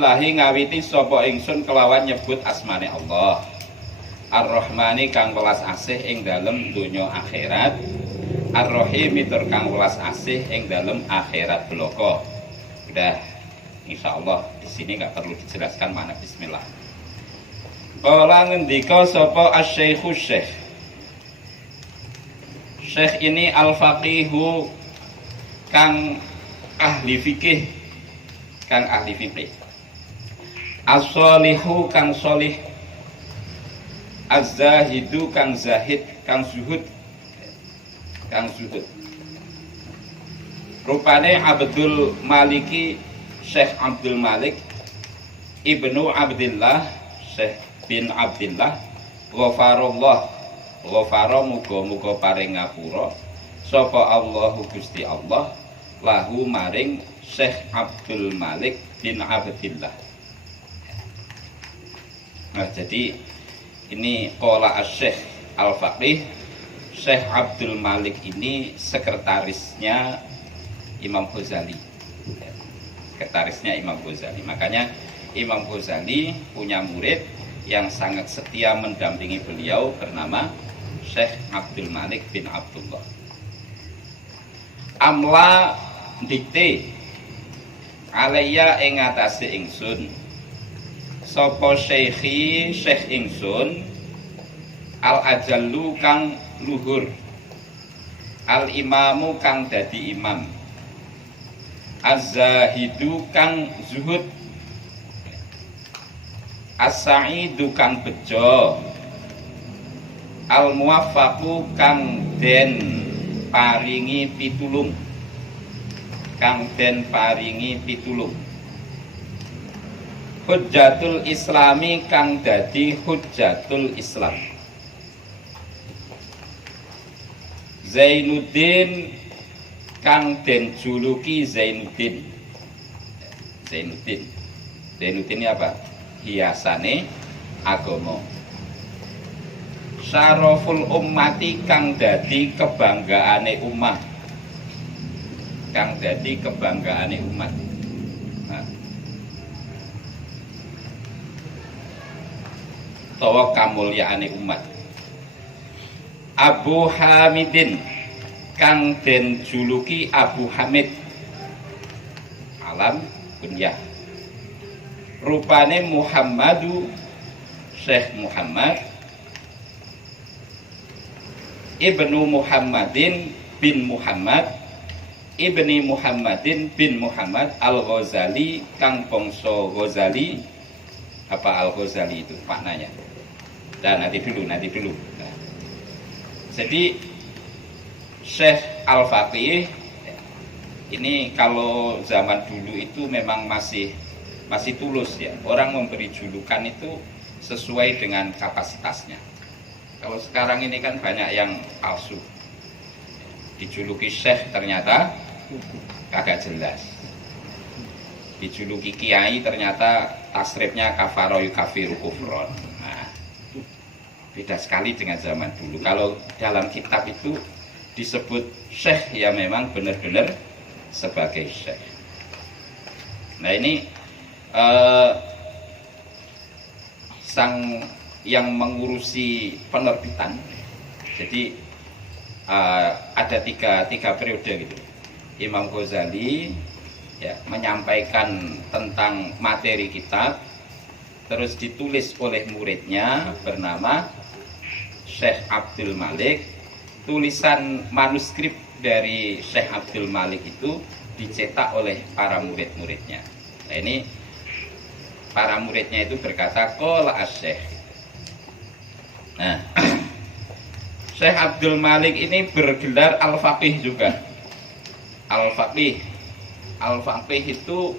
Bismillahi ngawiti sapa ingsun kelawan nyebut asmane Allah. Ar-Rahmani kang welas asih ing dalem donya akhirat. Ar-Rahimi tur kang welas asih ing dalem akhirat bloko. Udah, insyaallah di sini nggak perlu dijelaskan mana bismillah. Kala ngendika sapa asy-syaikhu syekh. Syekh ini al-faqihu kang ahli fikih, kang ahli fikih. As-sholihu kang sholih. Az-zahidu kang zahid, kang zuhud. Kang zuhud. Rupane Abdul Maliki, Syekh Abdul Malik Ibnu Abdillah, Syekh bin Abdillah, ghafarallah, ghafara muga-muga paring ngapura sapa Allahu Gusti Allah lahu maring Syekh Abdul Malik bin Abdillah. Nah, jadi ini qala asy-Syekh al-Faqih. Syekh Abdul Malik ini sekretarisnya Imam Ghazali. Sekretarisnya Imam Ghazali. Makanya Imam Ghazali punya murid yang sangat setia mendampingi beliau bernama Syekh Abdul Malik bin Abdullah. Amla dikte alaiya ing atase ingsun sapa syekhi syekh ingsun al ajallu kang luhur, al imamu kang dadi imam, az-zahidu kang zuhud, as-sa'idu kang bejo, al muwaffaqu kang den paringi pitulung, kang den paringi pitulung, hujjatul islami kang dadi hujjatul islam, Zainuddin kang den juluki Zainuddin. Zainuddin. Zainuddin ini apa? Hiasane agama. Syaraful ummati kang dadi kebanggaane umat. Kang dadi kebanggaane umat. Nah. Tawa kamulyaane umat. Abu Hamidin kang den juluki Abu Hamid. Alam kunyah. Rupane Muhammadu, Syekh Muhammad Ibnu Muhammadin bin Muhammad Ibni Muhammadin bin Muhammad Al-Ghazali kang bangsa Ghazali. Apa Al-Ghazali itu maknanya? Dan nanti dulu. Nah. Jadi Syekh Al-Faqih ini kalau zaman dulu itu memang masih tulus ya. Orang memberi julukan itu sesuai dengan kapasitasnya. Kalau sekarang ini kan banyak yang palsu. Dijuluki Syekh ternyata kagak jelas. Dijuluki Kiai ternyata tasrifnya kafaro yukafiru kufron. Nah, beda sekali dengan zaman dulu. Kalau dalam kitab itu disebut Syekh ya memang benar-benar sebagai Syekh. Nah ini sang yang mengurusi penerbitan. Jadi ada tiga periode gitu. Imam Ghazali ya menyampaikan tentang materi kitab, terus ditulis oleh muridnya bernama Syekh Abdul Malik. Tulisan manuskrip dari Syekh Abdul Malik itu dicetak oleh para murid-muridnya. Nah ini para muridnya itu berkata qala asy-Syekh. Nah, Syekh Abdul Malik ini bergelar al-faqih juga. Al-faqih. Al-faqih itu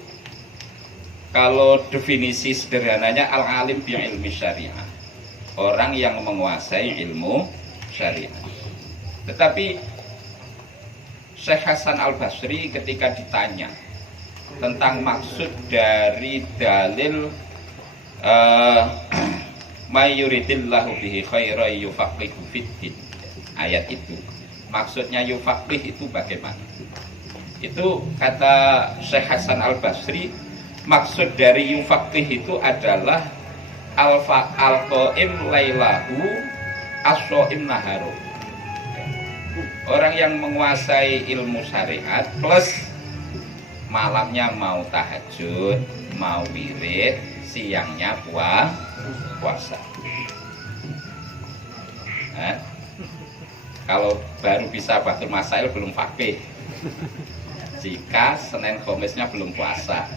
kalau definisi sederhananya al-alim bi ilmi syariah. Orang yang menguasai ilmu syariah. Tetapi Syekh Hasan Al-Basri ketika ditanya tentang maksud dari dalil mayuridillahu bihi khairan yufaqihu fiddin, ayat itu maksudnya yufaqih itu bagaimana? Itu kata Syekh Hasan Al-Basri, Maksud dari yufaqih itu adalah al-qaim lailahu as-shaim naharu. Orang yang menguasai ilmu syariat plus malamnya mau tahajud, mau wirid, siangnya puasa. Nah, kalau baru bisa Batul Masail belum faqih. Jika Senin Kamisnya belum puasa,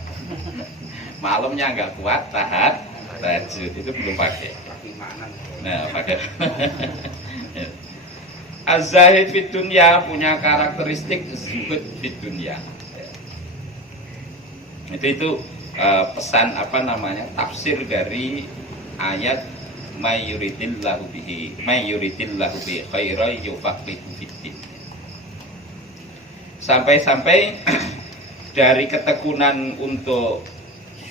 malamnya nggak kuat tahajud, itu belum pakai. Nah, pakai. Az-zahid fid dunya punya karakteristik zuhud fid dunya. Itu pesan tafsir dari ayat may yuridillahu bihi khairan yufaqihu fiddin. Sampai-sampai dari ketekunan untuk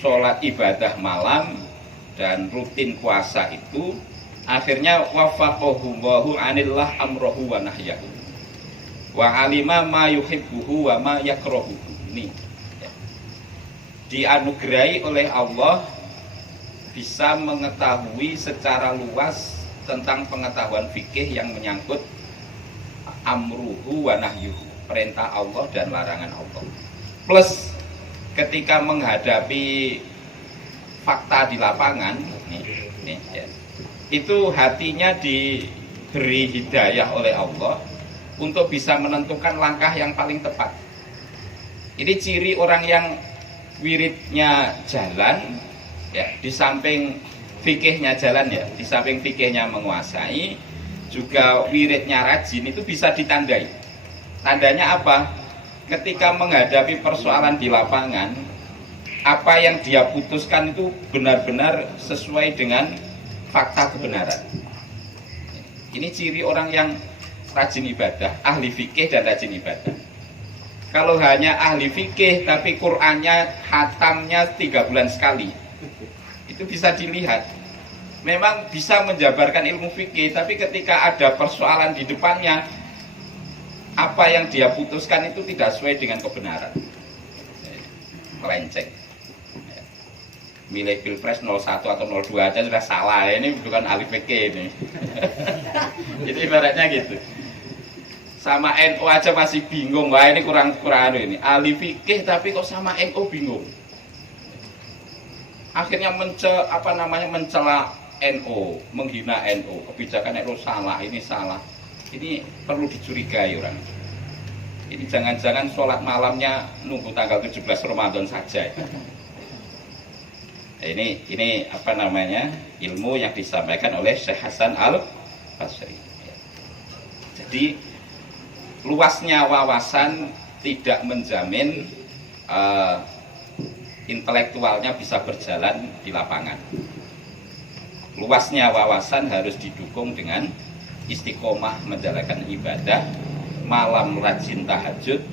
sholat ibadah malam dan rutin puasa itu akhirnya wafaqahullahu anillah amrohu wa nahyahu wa alima ma yuhibbuhu wa ma yakrahuhu. Ini dianugerahi oleh Allah bisa mengetahui secara luas tentang pengetahuan fikih yang menyangkut amruhu wa nahyuhu, perintah Allah dan larangan Allah. Plus ketika menghadapi fakta di lapangan itu hatinya diberi hidayah oleh Allah untuk bisa menentukan langkah yang paling tepat. Ini ciri orang yang wiridnya jalan ya, di samping fikihnya jalan ya, di samping fikihnya menguasai, juga wiridnya rajin, itu bisa ditandai. Tandanya apa? Ketika menghadapi persoalan di lapangan, apa yang dia putuskan itu benar-benar sesuai dengan fakta kebenaran. Ini ciri orang yang rajin ibadah, ahli fikih dan rajin ibadah. Kalau hanya ahli fikih tapi Qur'annya hatamnya 3 bulan sekali, itu bisa dilihat. Memang bisa menjabarkan ilmu fikih, tapi ketika ada persoalan di depannya, apa yang dia putuskan itu tidak sesuai dengan kebenaran, melenceng. Milih pilpres 01 atau 02 aja sudah salah, ini bukan ahli fikih ini. Jadi ibaratnya gitu. Sama NU aja masih bingung, wah ini kurang ini. Ahli fikih tapi kok sama NU bingung. Akhirnya mencela NU, menghina NU, kebijakan NU salah, ini salah. Ini perlu dicurigai orang. Ini jangan-jangan sholat malamnya nunggu tanggal 17 Ramadan saja. Ini ilmu yang disampaikan oleh Syekh Hasan Al-Basri. Jadi luasnya wawasan tidak menjamin intelektualnya bisa berjalan di lapangan. Luasnya wawasan harus didukung dengan istiqomah menjalankan ibadah, malam rajin tahajud,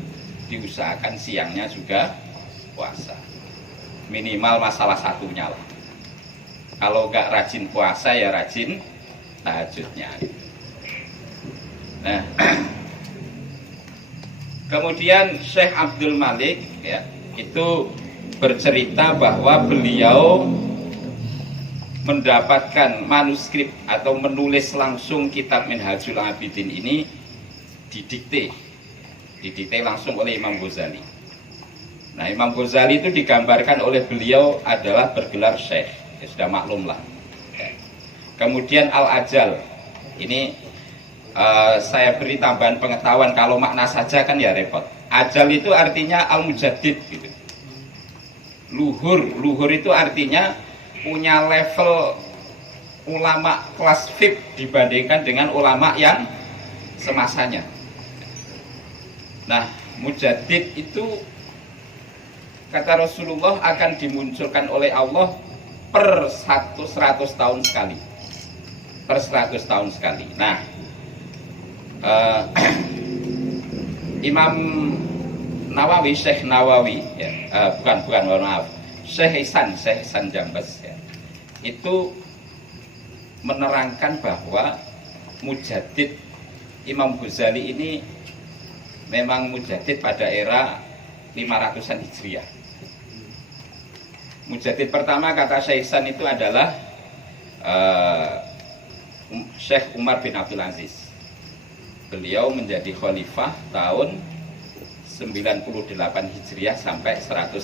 diusahakan siangnya juga puasa. Minimal masalah satunya lah. Kalau nggak rajin puasa ya rajin tahajudnya. Nah, kemudian Syekh Abdul Malik ya, itu bercerita bahwa beliau mendapatkan manuskrip atau menulis langsung kitab Minhajul Abidin ini didikte langsung oleh Imam Ghazali. Nah, Imam Ghazali itu digambarkan oleh beliau adalah bergelar Syekh, ya, sudah maklum lah. Ya. Kemudian Al-Ajal, ini saya beri tambahan pengetahuan, kalau makna saja kan ya repot. Ajal itu artinya Al-Mujaddid gitu. Luhur itu artinya punya level ulama kelas VIP dibandingkan dengan ulama yang semasanya. Nah, Mujaddid itu kata Rasulullah akan dimunculkan oleh Allah per 100 tahun sekali. Per 100 tahun sekali. Nah, Imam Nawawi, Syekh Nawawi ya, mohon maaf, Syekh Ihsan Jambes ya, itu menerangkan bahwa Mujaddid Imam Ghazali ini memang Mujaddid pada era 500-an Hijriah. Mujaddid pertama kata Syekh Ihsan itu adalah Syekh Umar bin Abdul Aziz. Beliau menjadi khalifah tahun 98 Hijriah sampai 101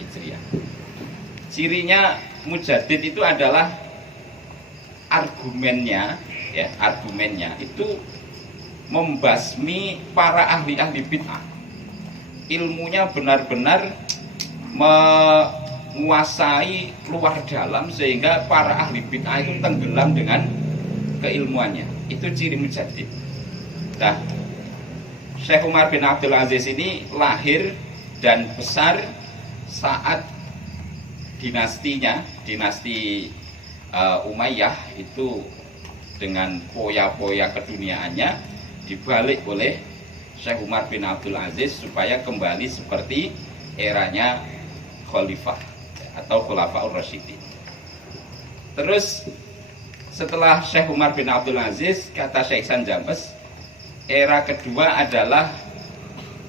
Hijriah. Cirinya Mujaddid itu adalah argumennya itu membasmi para ahli-ahli bid'ah. Ilmunya benar-benar menguasai luar dalam sehingga para ahli bid'ah itu tenggelam dengan keilmuannya. Itu ciri Mujaddid. Nah, Syekh Umar bin Abdul Aziz ini lahir dan besar saat dinasti Umayyah itu dengan poya-poya keduniaannya dibalik oleh Syekh Umar bin Abdul Aziz supaya kembali seperti eranya khalifah atau Khulafaur Rasyidin. Terus setelah Syekh Umar bin Abdul Aziz, kata Syekh Ihsan Jambes, era kedua adalah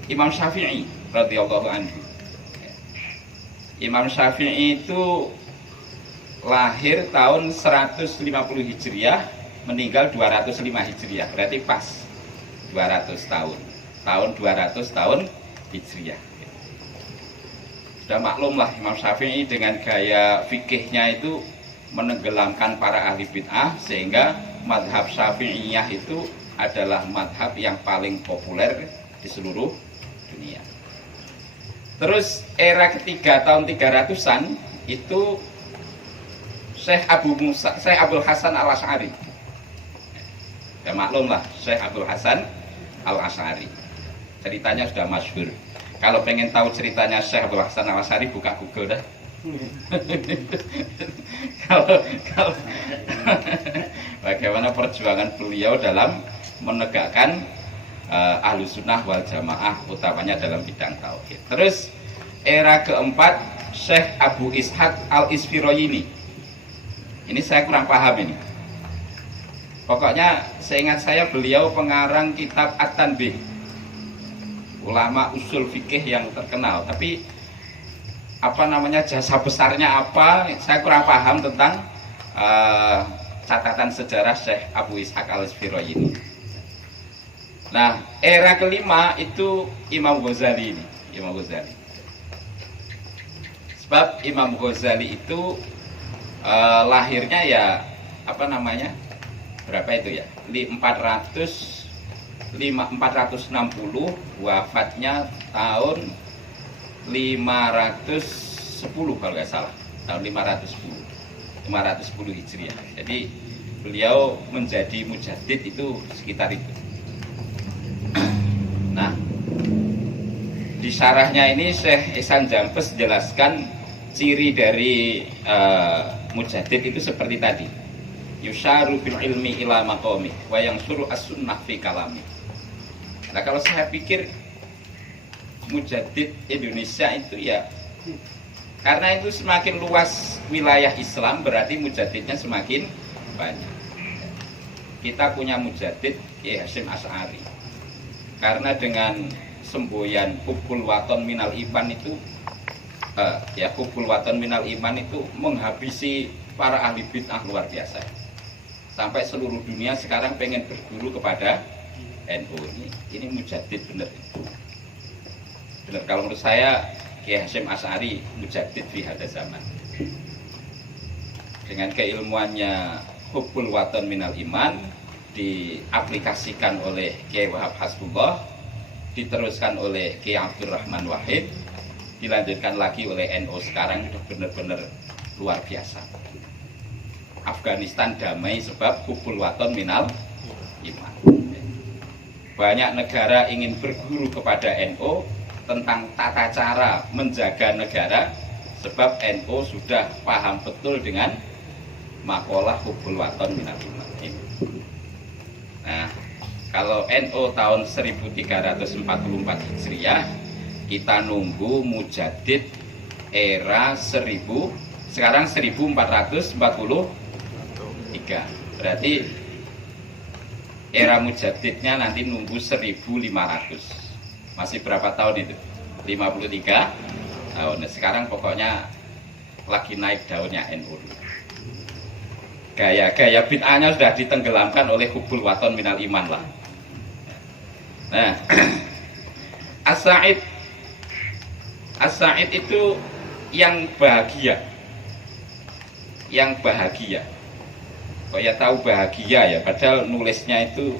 Imam Syafi'i radhiyallahu anhu. Imam Syafi'i itu lahir tahun 150 Hijriah, meninggal 205 Hijriah, berarti pas 200 tahun. Tahun 200 tahun Hijriah. Sudah maklum lah Imam Syafi'i dengan gaya fikihnya itu menenggelamkan para ahli bid'ah, sehingga madhab Syafi'iyah itu adalah madhab yang paling populer di seluruh dunia. Terus era ketiga tahun 300-an itu Syekh Abdul Hasan Al-Asy'ari. Ya maklum lah Syekh Abdul Hasan Al-Asy'ari. Ceritanya sudah masyhur. Kalau pengen tahu ceritanya Syekh Abdul Hasan Al-Asy'ari, buka Google dah. kalau bagaimana perjuangan beliau dalam menegakkan Ahlus Sunnah wal Jamaah, utamanya dalam bidang tauhid. Terus era keempat Syekh Abu Ishaq Al-Isfirayini. Ini saya kurang paham ini. Pokoknya seingat saya beliau pengarang kitab At-Tanbih, ulama usul fikih yang terkenal. Tapi apa namanya, jasa besarnya apa, saya kurang paham tentang catatan sejarah Syekh Abu Ishaq Al-Isfirayini. Nah, era kelima itu Imam Ghazali ini, Imam Ghazali. Sebab Imam Ghazali itu lahirnya ya apa namanya, berapa itu ya, 460, wafatnya tahun 510 kalau nggak salah, tahun 510 Hijriah. Jadi beliau menjadi mujaddid itu sekitar itu. Nah, di syarahnya ini Syekh Ihsan Jambes jelaskan ciri dari mujaddid itu seperti tadi. Yusharu bil ilmi ila maqami wa yansuru as-sunnah fi kalami. Nah, kalau saya pikir mujaddid Indonesia itu ya karena itu semakin luas wilayah Islam, berarti mujaddidnya semakin banyak. Kita punya mujaddid Kiai Hasyim Asy'ari. Karena dengan semboyan Hubul Waton Minal Iman itu Hubul Waton Minal Iman itu menghabisi para ahli bid'ah luar biasa. Sampai seluruh dunia sekarang pengen berguru kepada NU. Ini mujaddid bener. Bener, kalau menurut saya Kiai Hasyim Asy'ari mujaddid fi hada zaman. Dengan keilmuannya Hubul Waton Minal Iman diaplikasikan oleh Kiai Wahab Hasbullah, diteruskan oleh Kiai Abdurrahman Wahid, dilanjutkan lagi oleh NU sekarang, sudah benar-benar luar biasa. Afghanistan damai sebab Hubul Waton Minal Iman. Banyak negara ingin berguru kepada NU tentang tata cara menjaga negara, sebab NU sudah paham betul dengan makalah Hubul Waton Minal Iman. Nah, kalau NU tahun 1344 Hijriah, kita nunggu mujaddid era 1000, sekarang 1443. Berarti era mujaddidnya nanti nunggu 1500. Masih berapa tahun itu? 53 tahun. Nah, sekarang pokoknya lagi naik daunnya NU. Gaya-gaya bid'ahnya sudah ditenggelamkan oleh hubul waton minal iman lah. Nah, As-Sa'id itu yang bahagia. Yang bahagia. Kok ya tahu bahagia ya, padahal nulisnya itu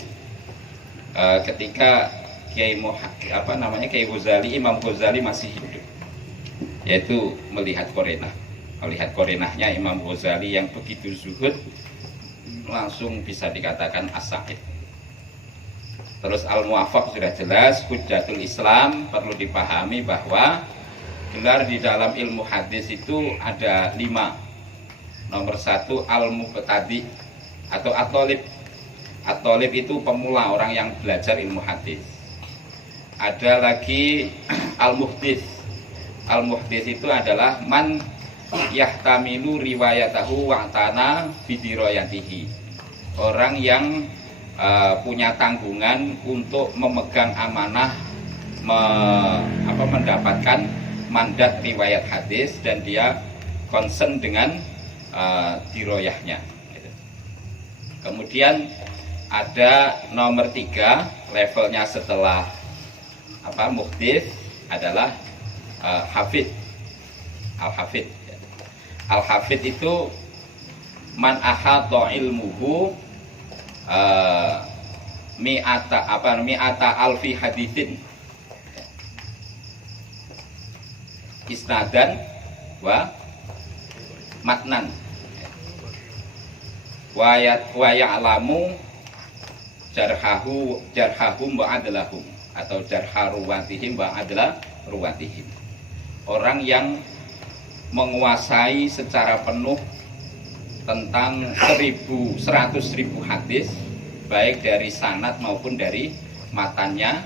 ketika Kiai Ghazali, Imam Ghazali masih hidup. Yaitu melihat korenahnya Imam Ghazali yang begitu zuhud, langsung bisa dikatakan as-sa'id. Terus al-muwafaq sudah jelas, hujjatul Islam. Perlu dipahami bahwa gelar di dalam ilmu hadis itu ada 5. Nomor 1 al-mubtadi atau at-thalib. At-thalib itu pemula, orang yang belajar ilmu hadis. Ada lagi al-muhdits. Al-muhdits itu adalah man yahtamilu riwayatahu wa'tana bidiroyatihi, orang yang punya tanggungan untuk memegang amanah, mendapatkan mandat riwayat hadis, dan dia concern dengan diroyahnya. Kemudian ada nomor 3, levelnya setelah muhdits adalah hafid. Al-hafid. Al-hafid itu man ahata ilmuhu mi'ata alfi hadithin isnadan wa matnan wa ya'lamu jarhahum wa adlahum atau jarharuwatihim wa adla ruwatihim. Orang yang menguasai secara penuh tentang 100.000 hadis, baik dari sanad maupun dari matanya,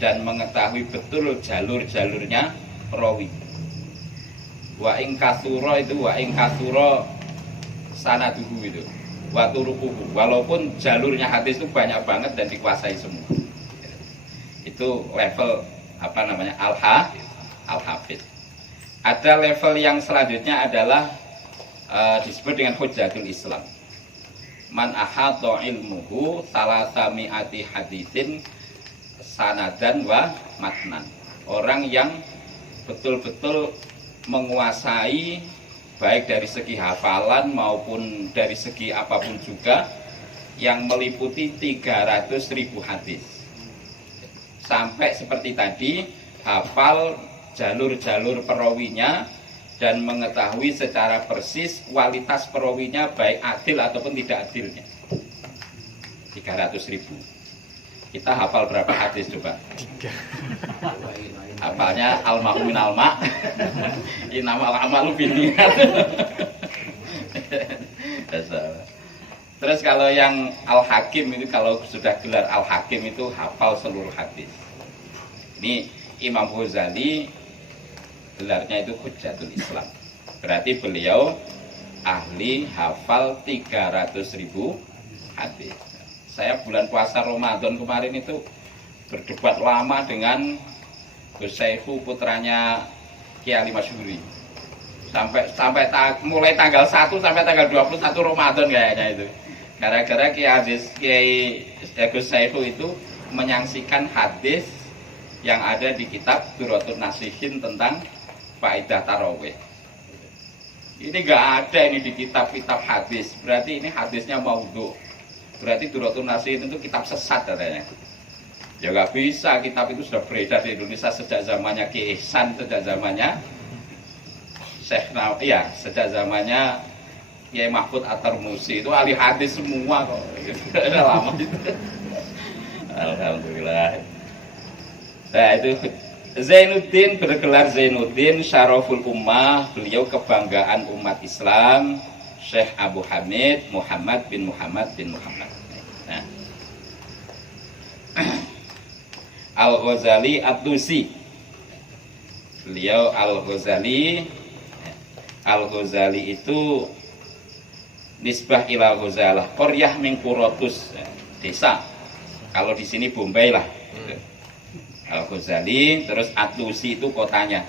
dan mengetahui betul jalur-jalurnya perawi. Wa ing katsura sanaduhu itu, wa turuquhu, walaupun jalurnya hadis itu banyak banget dan dikuasai semua. Itu level al-hafid. Ada level yang selanjutnya adalah disebut dengan hujjatul Islam. Man ahata ilmuhu salasami'ati haditsin sanadan wa matnan. Orang yang betul-betul menguasai baik dari segi hafalan maupun dari segi apapun juga, yang meliputi 300.000 hadis. Sampai seperti tadi, hafal jalur-jalur perawinya dan mengetahui secara persis kualitas perawinya, baik adil ataupun tidak adilnya. 300.000. Kita hafal berapa hadis coba? 3. Hafalnya al-ma'u min al-ma'. Innamal a'malu binniyat. Terus kalau yang al-hakim itu, kalau sudah gelar al-hakim itu hafal seluruh hadis. Ini Imam Ghazali gelarnya itu hujjatul Islam. Berarti beliau ahli hafal 300.000 hadis. Saya bulan puasa Ramadan kemarin itu berdebat lama dengan Gus Saifu, putranya Kiai Ali Masyhuri. Sampai mulai tanggal 1 sampai tanggal 21 Ramadan kayaknya itu. Gara-gara Kiai Gus Saifu itu menyaksikan hadis yang ada di kitab Durratun Nasihin tentang faedah tarawih. Ini nggak ada ini di kitab-kitab hadis. Berarti ini hadisnya maudhu. Berarti Durratun Nasihin itu kitab sesat katanya. Ya nggak bisa, kitab itu sudah beredar di Indonesia sejak zamannya Ki Ihsan, sejak zamannya sejak zamannya Kiai Mahfud At-Tarmusi, itu ahli hadis semua kok. Lama itu. Alhamdulillah. Nah itu Zainuddin, bergelar Zainuddin Syaraful Ummah, beliau kebanggaan umat Islam, Syekh Abu Hamid Muhammad bin Muhammad. Nah. Al-Ghazali At-Tusi, beliau Al-Ghazali itu nisbah ila Ghazalah, qaryah min Quratus, desa. Kalau di sini Bombay lah. Al-Ghazali, terus At-Tusi itu kotanya.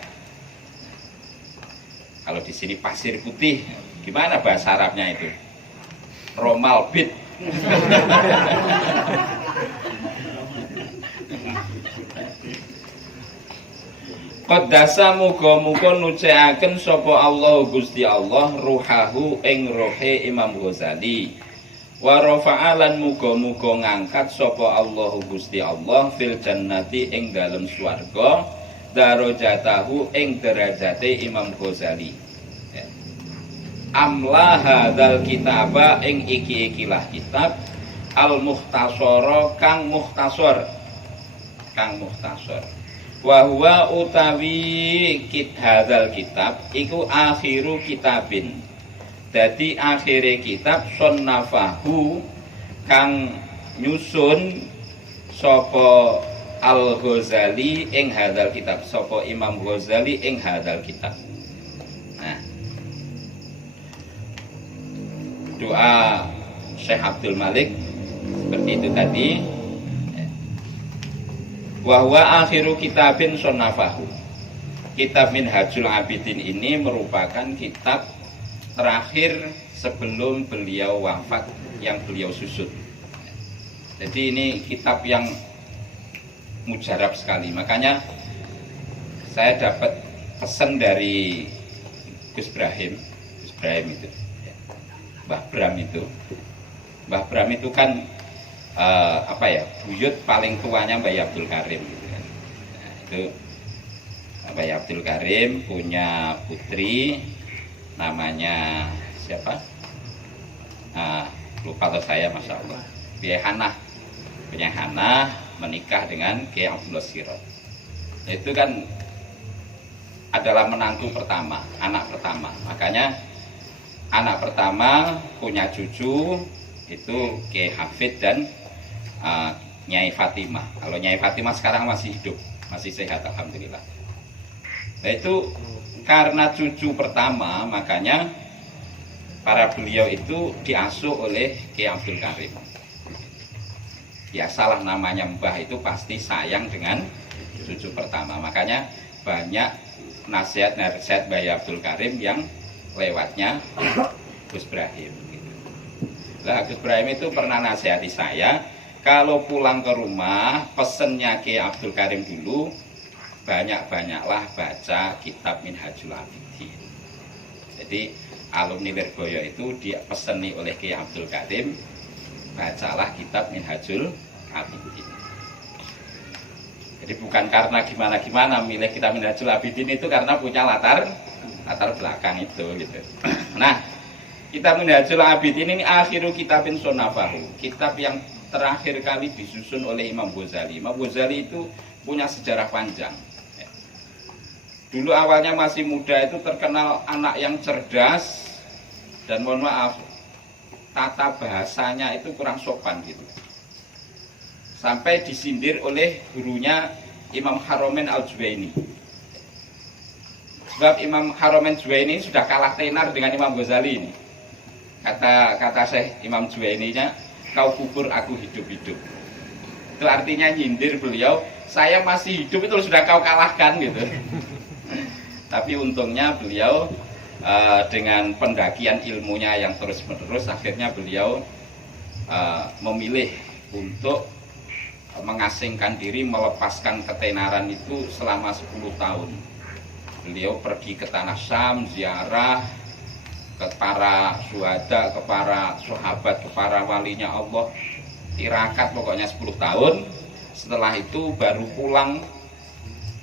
Kalau di sini pasir putih, gimana bahasa Arabnya itu? Romal bit. Qaddasa muga-muga nuceaken sapa Allah Gusti Allah ruhahu ing rohe Imam Ghazali. Wa rafa'alan muga-muga ngangkat sapa Allah Gusti Allah fil jannati ing dalem swarga darajatahu ing derajate Imam Ghazali. Amla hadzal kitaba ing iki-ikilah kitab al mukhtasara kang mukhtasar wa huwa utawi hadzal kitab iku akhiru kitabin. Dadi akhire kitab sunnafahu kang nyusun sapa Al Ghazali ing hadzal kitab, sapa Imam Ghazali ing hadzal kitab. Nah, doa Syekh Abdul Malik seperti itu tadi. Wa huwa akhiru kitabin sunnafahu. Kitab Minhajul Abidin ini merupakan kitab terakhir sebelum beliau wafat yang beliau susun. Jadi ini kitab yang mujarab sekali. Makanya saya dapat pesan dari Gus Brahim itu, Mbah Bram itu kan buyut paling tuanya Mbah Abdul Karim gitu kan. Nah, itu Mbah Abdul Karim punya putri namanya siapa? Lupa atau saya, masya Allah. Punya Hana menikah dengan Kiai Abdullah Sirot. Itu kan adalah menantu pertama, anak pertama. Makanya anak pertama punya cucu itu Kiai Hafid dan Nyai Fatimah. Kalau Nyai Fatimah sekarang masih hidup, masih sehat alhamdulillah. Nah, itu karena cucu pertama, makanya para beliau itu diasuh oleh Kiai Abdul Karim. Biasalah namanya Mbah itu pasti sayang dengan cucu pertama. Makanya banyak nasihat-nasihat Mbah Abdul Karim yang lewatnya Gus Brahim. Nah, Gus Brahim itu pernah nasihati saya, kalau pulang ke rumah pesennya Kiai Abdul Karim dulu, banyak-banyaklah baca kitab Minhajul Abidin. Jadi alumni Lirboyo itu dipeseni oleh Kiai Abdul Karim, bacalah kitab Minhajul Abidin. Jadi bukan karena gimana-gimana milih kitab Minhajul Abidin, itu karena punya latar belakang itu gitu. Nah, kitab Minhajul Abidin ini akhiru kitabin sunnafahu, kitab yang terakhir kali disusun oleh Imam Ghazali. Imam Ghazali itu punya sejarah panjang. Dulu awalnya masih muda itu terkenal anak yang cerdas, dan mohon maaf, tata bahasanya itu kurang sopan gitu. Sampai disindir oleh gurunya Imam Haramain Al-Juwaini. Sebab Imam Haramain Al-Juwaini sudah kalah tenar dengan Imam Ghazali ini. Kata Syekh Imam Juwaini-nya, kau kubur aku hidup-hidup. Itu artinya nyindir beliau, saya masih hidup itu sudah kau kalahkan gitu. Tapi untungnya beliau dengan pendakian ilmunya yang terus-menerus, akhirnya beliau memilih untuk mengasingkan diri, melepaskan ketenaran itu selama 10 tahun. Beliau pergi ke tanah Syam, ziarah ke para syuhada, ke para sahabat, ke para walinya Allah, tirakat pokoknya 10 tahun. Setelah itu baru pulang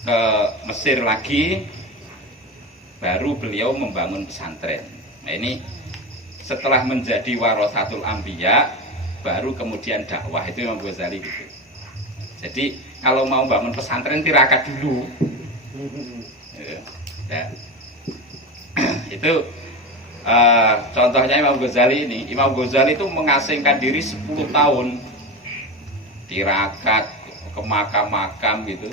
ke Mesir lagi, baru beliau membangun pesantren. Nah, ini setelah menjadi warathatul anbiya, baru kemudian dakwah. Itu Imam Ghazali gitu. Jadi kalau mau bangun pesantren tirakat dulu. Ya. Itu contohnya Imam Ghazali ini. Imam Ghazali itu mengasingkan diri 10 tahun, tirakat ke makam-makam gitu,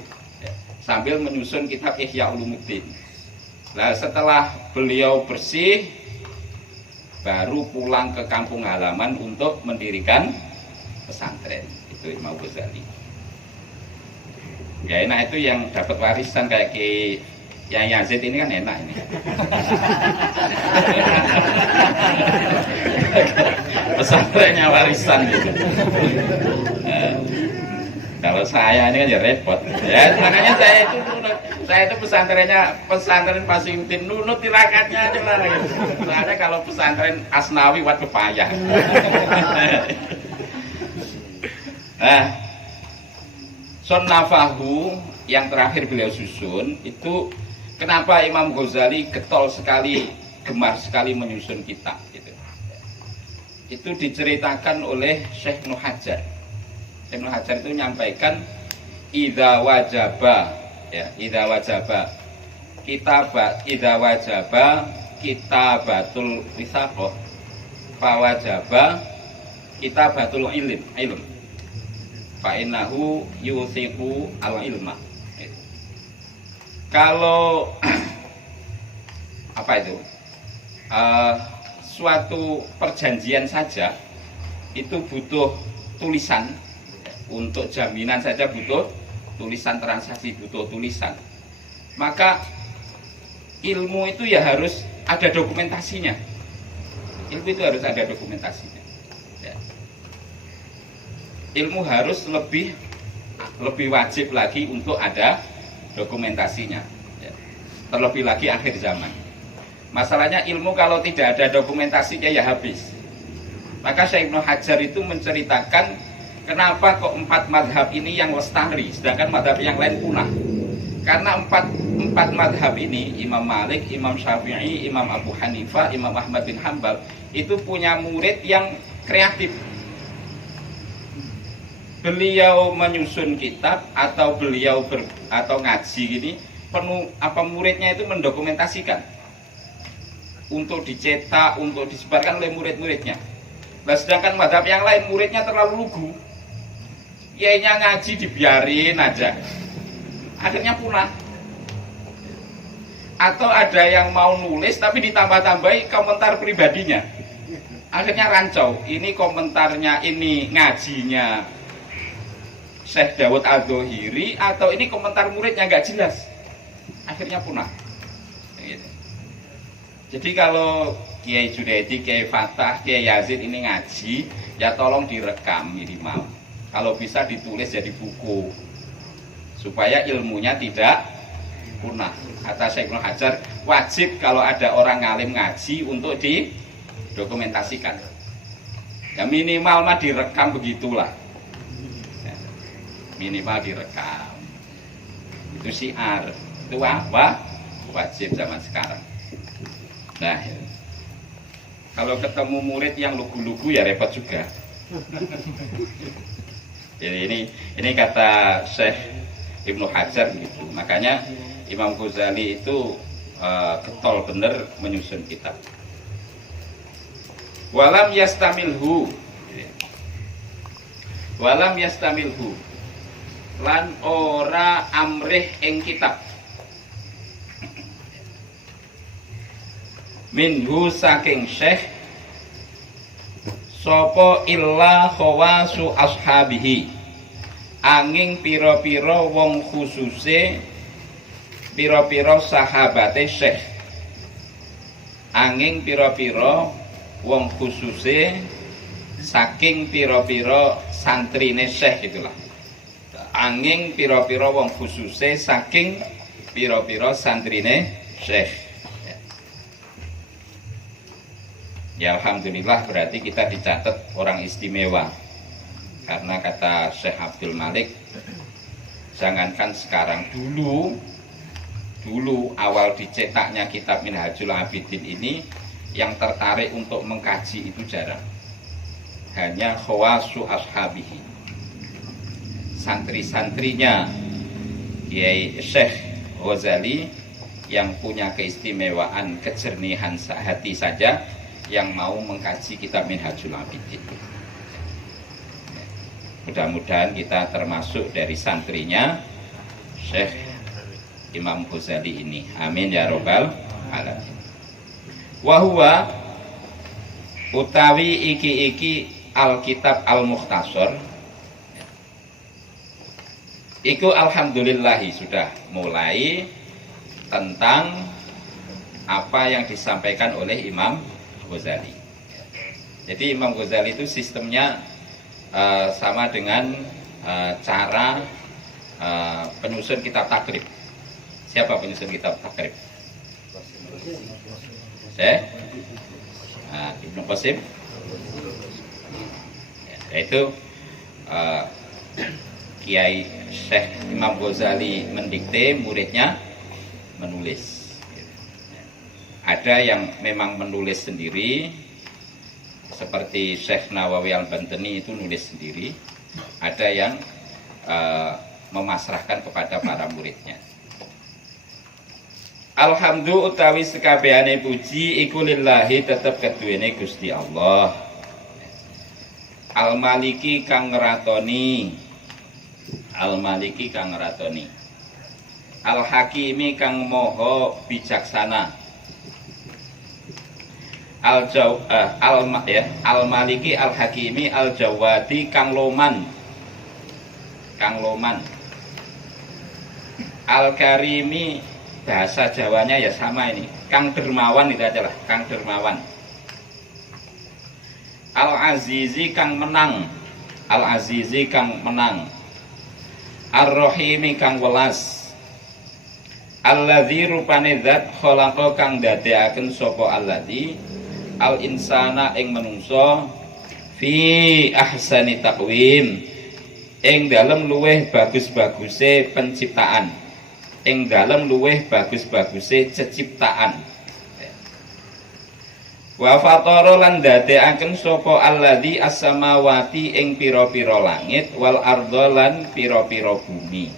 sambil menyusun kitab Ihya Ulumuddin. Nah, setelah beliau bersih, baru pulang ke kampung halaman untuk mendirikan pesantren. Itu Imam Ghazali. Ya, nah itu yang dapat warisan kayak Ki Ya Yazid ini kan enak ini. Pesantrennya warisan gitu. Kalau saya ini kan ya repot. Ya makanya saya itu pesantren Pasiutin nunut tirakatnya aja lah. Gitu. Soalnya kalau pesantren Asnawi waduh payah. Nah, Sonnafahu yang terakhir beliau susun itu kenapa Imam Ghazali getol sekali, gemar sekali menyusun kitab gitu. Itu diceritakan oleh Syekh Ibnu Hajar. Syekh Ibnu Hajar itu menyampaikan idza wajaba kitabatul wisaqah fa wajaba kitabatul ilm fa innahu yusiqu al ilma. Kalau apa itu suatu perjanjian saja itu butuh tulisan, untuk jaminan saja butuh tulisan, transaksi butuh tulisan, maka ilmu itu ya harus ada dokumentasinya. Ilmu itu harus ada dokumentasinya ya. Ilmu harus lebih wajib lagi untuk ada dokumentasinya ya. Terlebih lagi akhir zaman. Masalahnya ilmu kalau tidak ada dokumentasinya ya habis. Maka Syekh Ibnu Hajar itu menceritakan kenapa kok 4 madhab ini yang lestari sedangkan madhab yang lain punah. Karena empat madhab ini, Imam Malik, Imam Syafi'i, Imam Abu Hanifah, Imam Ahmad bin Hanbal, itu punya murid yang kreatif. Beliau menyusun kitab atau beliau atau ngaji gini, muridnya itu mendokumentasikan untuk dicetak, untuk disebarkan oleh murid-muridnya. Nah, sedangkan madhab yang lain muridnya terlalu lugu, kiainya ngaji dibiarin aja, akhirnya punah. Atau ada yang mau nulis tapi ditambah-tambahi komentar pribadinya, akhirnya rancau. Ini komentarnya, ini ngajinya Syekh Dawud Adz-Dzahiri, atau ini komentar muridnya nggak jelas, akhirnya punah. Jadi kalau Kiai Junaidi, Kiai Fatah, Kiai Yazid ini ngaji, ya tolong direkam minimal. Kalau bisa ditulis jadi buku, supaya ilmunya tidak punah. Kata Syekh Ibnu Hajar, wajib kalau ada orang ngalim ngaji untuk didokumentasikan. Ya minimal mah direkam begitulah. Ya, minimal direkam. Itu syiar, itu apa? Wajib zaman sekarang. Nah, kalau ketemu murid yang lugu-lugu ya repot juga. Jadi ini kata Syekh Ibnu Hajar gitu. Makanya Imam Ghazali itu getol bener menyusun kitab. Walam yastamilhu lan ora amrih ing kitab. Minhu saking Syekh sapa illa khawasu ashabihi, angin pira-pira wong khususe, pira-pira sahabate Syekh, angin pira-pira wong khususe saking pira-pira santrine Syekh itulah. Angin pira-pira wong khususe saking pira-pira santrine Syekh. Ya alhamdulillah, berarti kita dicatat orang istimewa. Karena kata Syekh Abdul Malik, jangankan sekarang, dulu awal dicetaknya kitab Minhajul Abidin ini, yang tertarik untuk mengkaji itu jarang. Hanya khawasu ashabihi, santri-santrinya Kiai Syekh Ghazali yang punya keistimewaan kejernihan hati saja yang mau mengkaji kitab Minhajul Abidin. Mudah-mudahan kita termasuk dari santrinya Syekh Imam Ghazali ini. Amin ya robbal alamin. Wahuwa utawi iki Alkitab Al-Mukhtasar iku alhamdulillahi sudah mulai tentang apa yang disampaikan oleh Imam Ghazali. Jadi Imam Ghazali itu sistemnya sama dengan cara penyusun kitab takrib. Siapa penyusun kitab takrib? Ibnu Qasim. Yaitu Kiai Syekh Imam Ghazali mendikte, muridnya menulis. Ada yang memang menulis sendiri, seperti Syekh Nawawi Al-Bantani itu nulis sendiri. Ada yang memasrahkan kepada para muridnya. Alhamdulillah utawi sekabehane puji iku lillahi tetep keduwene Gusti Allah. Al-Maliki kang ngeratoni, Al-Maliki kang ngeratoni, Al-Hakimi kang moho bijaksana, Al-Maliki Al-Hakimi Al-Jawadi kang loman, Al-Karimi bahasa Jawanya ya sama ini, kang dermawan itu aja lah, kang dermawan. Al-Azizi kang menang, Al-Azizi kang menang, Ar-Rahimi kang welas, Alladzi rupane zat khalaqa kang dadekaken sapa alladzi al-insana ing menungso fi ahsani taqwim ing dalem luweh bagus-baguse penciptaan, ing dalem luweh bagus-baguse ceciptaan. Wa fatara lan dadekaken sapa alladzi as-samawati ing pira-pira langit wal ardha lan pira-pira bumi.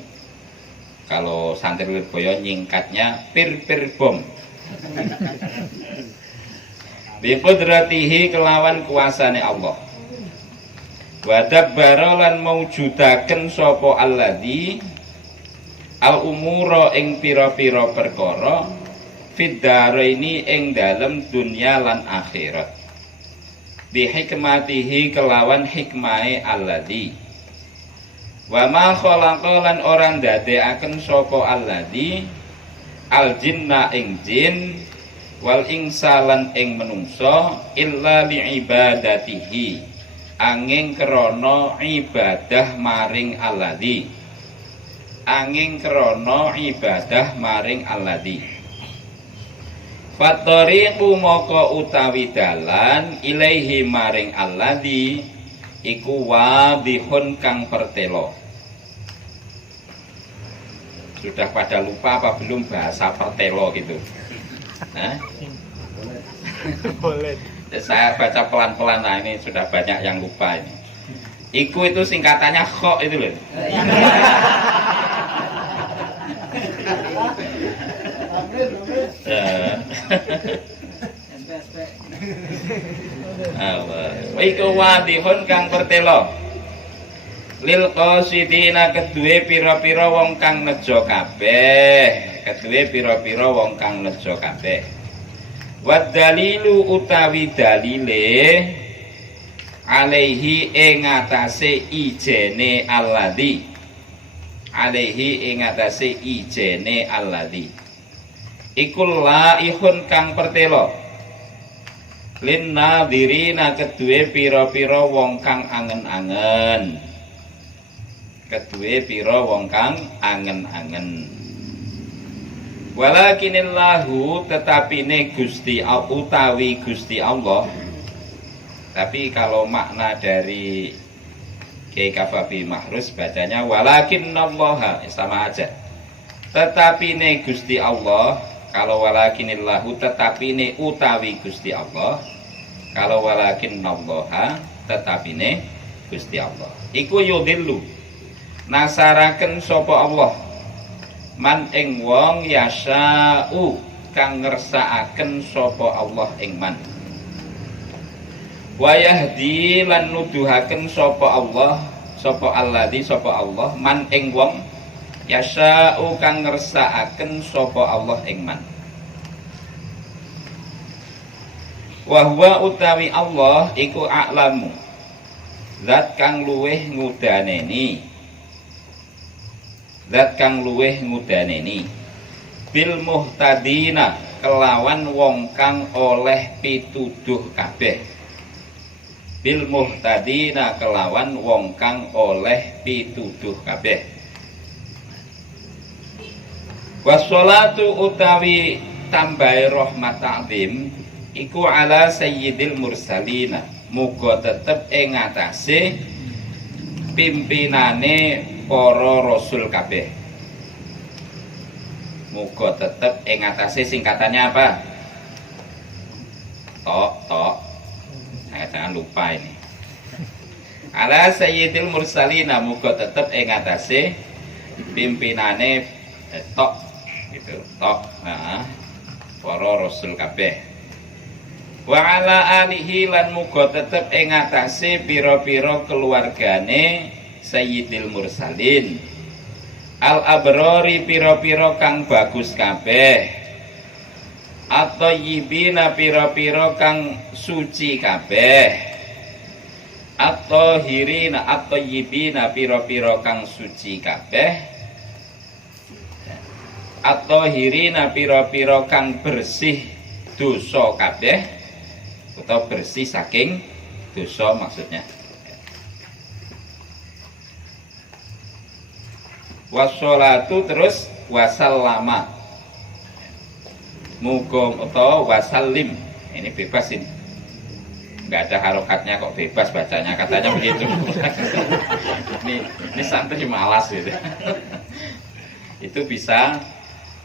Kalau santri Lirboyo nyingkatnya pir-pir bom. Bi qudratihi kelawan kuasane Allah. Wa dabbara lan maujudaken sapa alladzi al umura ing pira-pira perkara fid daraini ing dalem dunya lan akhirat. Bi hikmatihi kelawan hikmahe alladzi. Wa ma khalaqa lan ora ndadekaken sapa alladzi al jinna ing jin wal ingsalan ing menungso illa li ibadatihi angin krana ibadah maring alladzi, angin krana ibadah maring alladzi. Fattariqu moko utawi dalan ilaihi maring alladzi iku wadihun kang pertelo. Sudah pada lupa apa belum bahasa pertelo gitu? Nah, boleh. Saya baca pelan-pelan, nah ini sudah banyak yang lupa ini. Iku itu singkatannya kho itu loh. Iku wadihun kang pertelo lil qasidina kedue pira-pira wong kang nejo kabeh, kedue pira-pira wong kang nejo kabeh. Wa dalilu utawi dalile alaihi ing atase ijene alladzi, alaihi ing atase ijene alladzi ikul laihun kang pertelo lin nadirina kedue pira-pira wong kang angen-angen, kedue pira wong kang angen-angen. Walakinillahu tetapine Gusti utawi Gusti Allah. Tapi kalau makna dari Kiai Kafabi Mahrus bacanya walakinnallaha, sama aja. Tetapine Gusti Allah. Kalau walakinillahu tetapine utawi Gusti Allah. Kalau walakinnallaha tetapine Gusti Allah. Iku yudillu nasaraken sapa Allah man ing wong yasa'u kang ngersakaken sapa Allah ing man. Wa yahdi lan nuduhaken sapa Allah, sapa alladzi sapa Allah man ing wong yasa'u kang ngersakaken sapa Allah ing man. Wa huwa utawi Allah iku a'lamu zat kang luweh ngudaneni, zat kang luweh ngudaneni bil muhtadina kelawan wong kang oleh pituduh kabeh. Bil muhtadina kelawan wong kang oleh pituduh kabeh. Wassalatu utawi tambahi rahmat ta'zim iku ala sayyidil mursalina, muga tetep ing atase pimpinane para rasul kabeh. Muga tetep ing atase, singkatannya apa? Tok. Nah, jangan lupa ini. Ala sayyidil mursalina, muga tetep ing atase pimpinane tok gitu, tok. Nah, para rasul kabeh. Wa ala alihi lan muga tetep ing atase pira-pira keluargane sayyidil mursalin. Al abrori pira-pira kang bagus kabeh. Atau yibina pira-pira kang suci kabeh. Atau hirina atau yibina pira-pira kang suci kabeh. Atau hirina pira-pira kang bersih dosa kabeh. Atau bersih saking dosa maksudnya. Wassolatu terus wasallama, muga atau wasallim, ini bebas ini, nggak ada harokatnya kok, bebas bacanya, katanya begitu. ini santri malas gitu. Itu bisa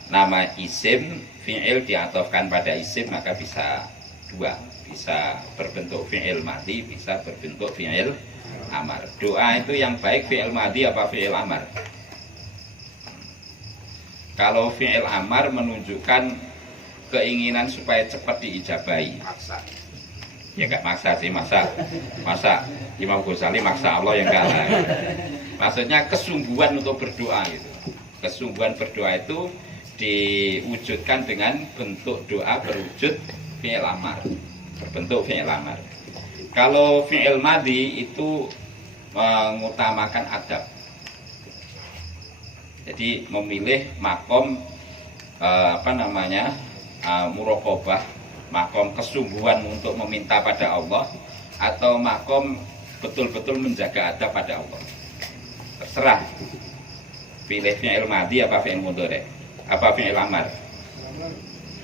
nama isim fi'il diatofkan pada isim, maka bisa dua, bisa berbentuk fi'il madhi, bisa berbentuk fi'il amar. Doa itu yang baik fi'il madhi apa fi'il amar? Kalau fi'il amar menunjukkan keinginan supaya cepat diijabahi. Maksa. Ya enggak maksa sih, masa Imam Ghazali maksa Allah yang enggak lah. Maksudnya kesungguhan untuk berdoa gitu. Kesungguhan berdoa itu diwujudkan dengan bentuk doa berwujud fi'il amar, berbentuk fi'il amar. Kalau fi'il madhi itu mengutamakan adab. Jadi memilih makom muraqabah, makom kesungguhan untuk meminta pada Allah, atau makom betul-betul menjaga adab pada Allah. Terserah. Pilih fi'il madhi apa fi'il mudhari, apa fi'il amar.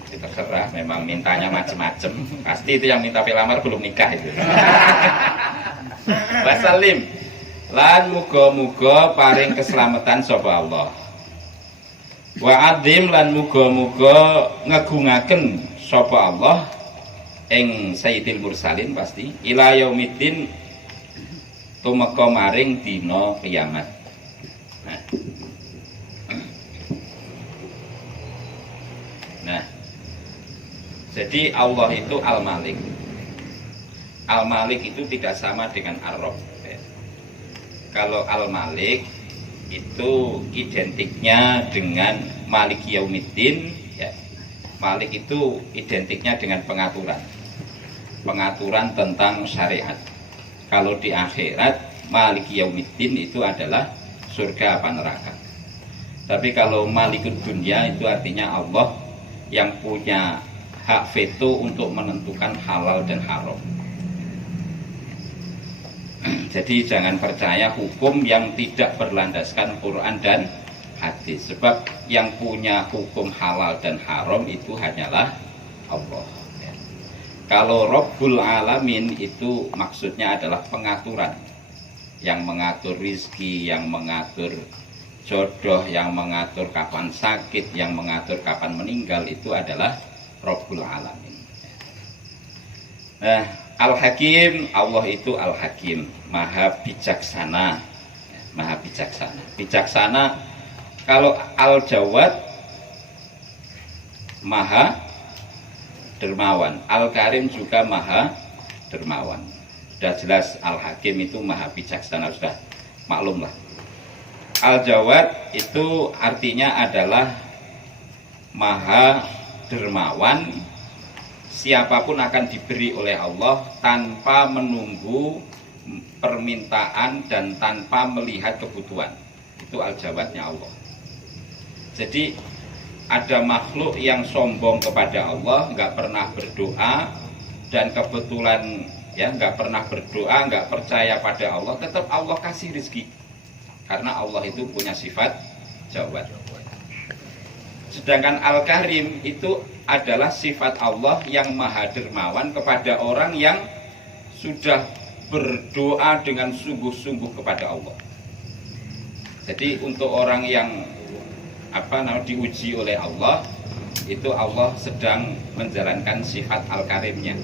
Terserah, memang mintanya macam-macam. Pasti itu yang minta fi'il amar belum nikah itu. Wasallim lan muga-muga paring keselamatan sapa Allah. Wa adzim lan muga-muga ngegungaken sapa Allah ing sayyidil mursalin pasti ila yaumiddin tumeka maring dina kiamat. Nah, jadi Allah itu Al-Malik. Al-Malik itu tidak sama dengan Ar-Rabb. Kalau Al-Malik itu identiknya dengan Malik Yaumiddin, ya. Malik itu identiknya dengan pengaturan tentang syariat. Kalau di akhirat Malik Yaumiddin itu adalah surga apa neraka. Tapi kalau Malikul Dunya itu artinya Allah yang punya hak veto untuk menentukan halal dan haram. Jadi jangan percaya hukum yang tidak berlandaskan Quran dan hadis. Sebab yang punya hukum halal dan haram itu hanyalah Allah. Kalau Rabbul Alamin itu maksudnya adalah pengaturan. Yang mengatur rizki, yang mengatur jodoh, yang mengatur kapan sakit, yang mengatur kapan meninggal, itu adalah Rabbul Alamin. Nah, Al-Hakim, Allah itu Al-Hakim, Maha Bijaksana. Maha Bijaksana. Bijaksana, kalau Al-Jawad, Maha Dermawan. Al-Karim juga Maha Dermawan. Sudah jelas Al-Hakim itu Maha Bijaksana, sudah maklum lah. Al-Jawad itu artinya adalah Maha Dermawan. Siapapun akan diberi oleh Allah tanpa menunggu permintaan dan tanpa melihat kebutuhan. Itu al-jawadnya Allah. Jadi ada makhluk yang sombong kepada Allah, nggak pernah berdoa, dan kebetulan ya nggak pernah berdoa, nggak percaya pada Allah, tetap Allah kasih rezeki, karena Allah itu punya sifat jawad. Sedangkan Al-Karim itu adalah sifat Allah yang maha dermawan kepada orang yang sudah berdoa dengan sungguh-sungguh kepada Allah. Jadi untuk orang yang diuji oleh Allah, itu Allah sedang menjalankan sifat Al-Karimnya.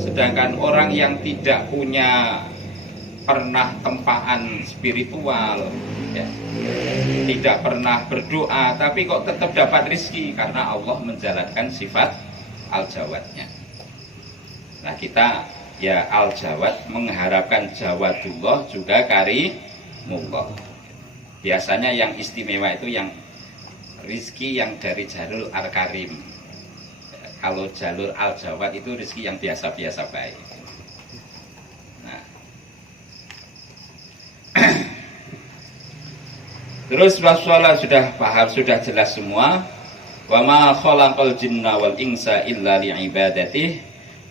Sedangkan orang yang tidak punya pernah tempaan spiritual, ya, tidak pernah berdoa, tapi kok tetap dapat rezeki karena Allah menjalankan sifat Al-Jawadnya. Nah kita ya Al-Jawad mengharapkan Jawadullah juga Karimullah. Biasanya yang istimewa itu yang rezeki yang dari jalur Al-Karim. Kalau jalur Al-Jawad itu rezeki yang biasa-biasa baik. Nah. Terus waswala sudah paham, sudah jelas semua. Wa ma khalaqal jinna wal insa illa li'ibadatihi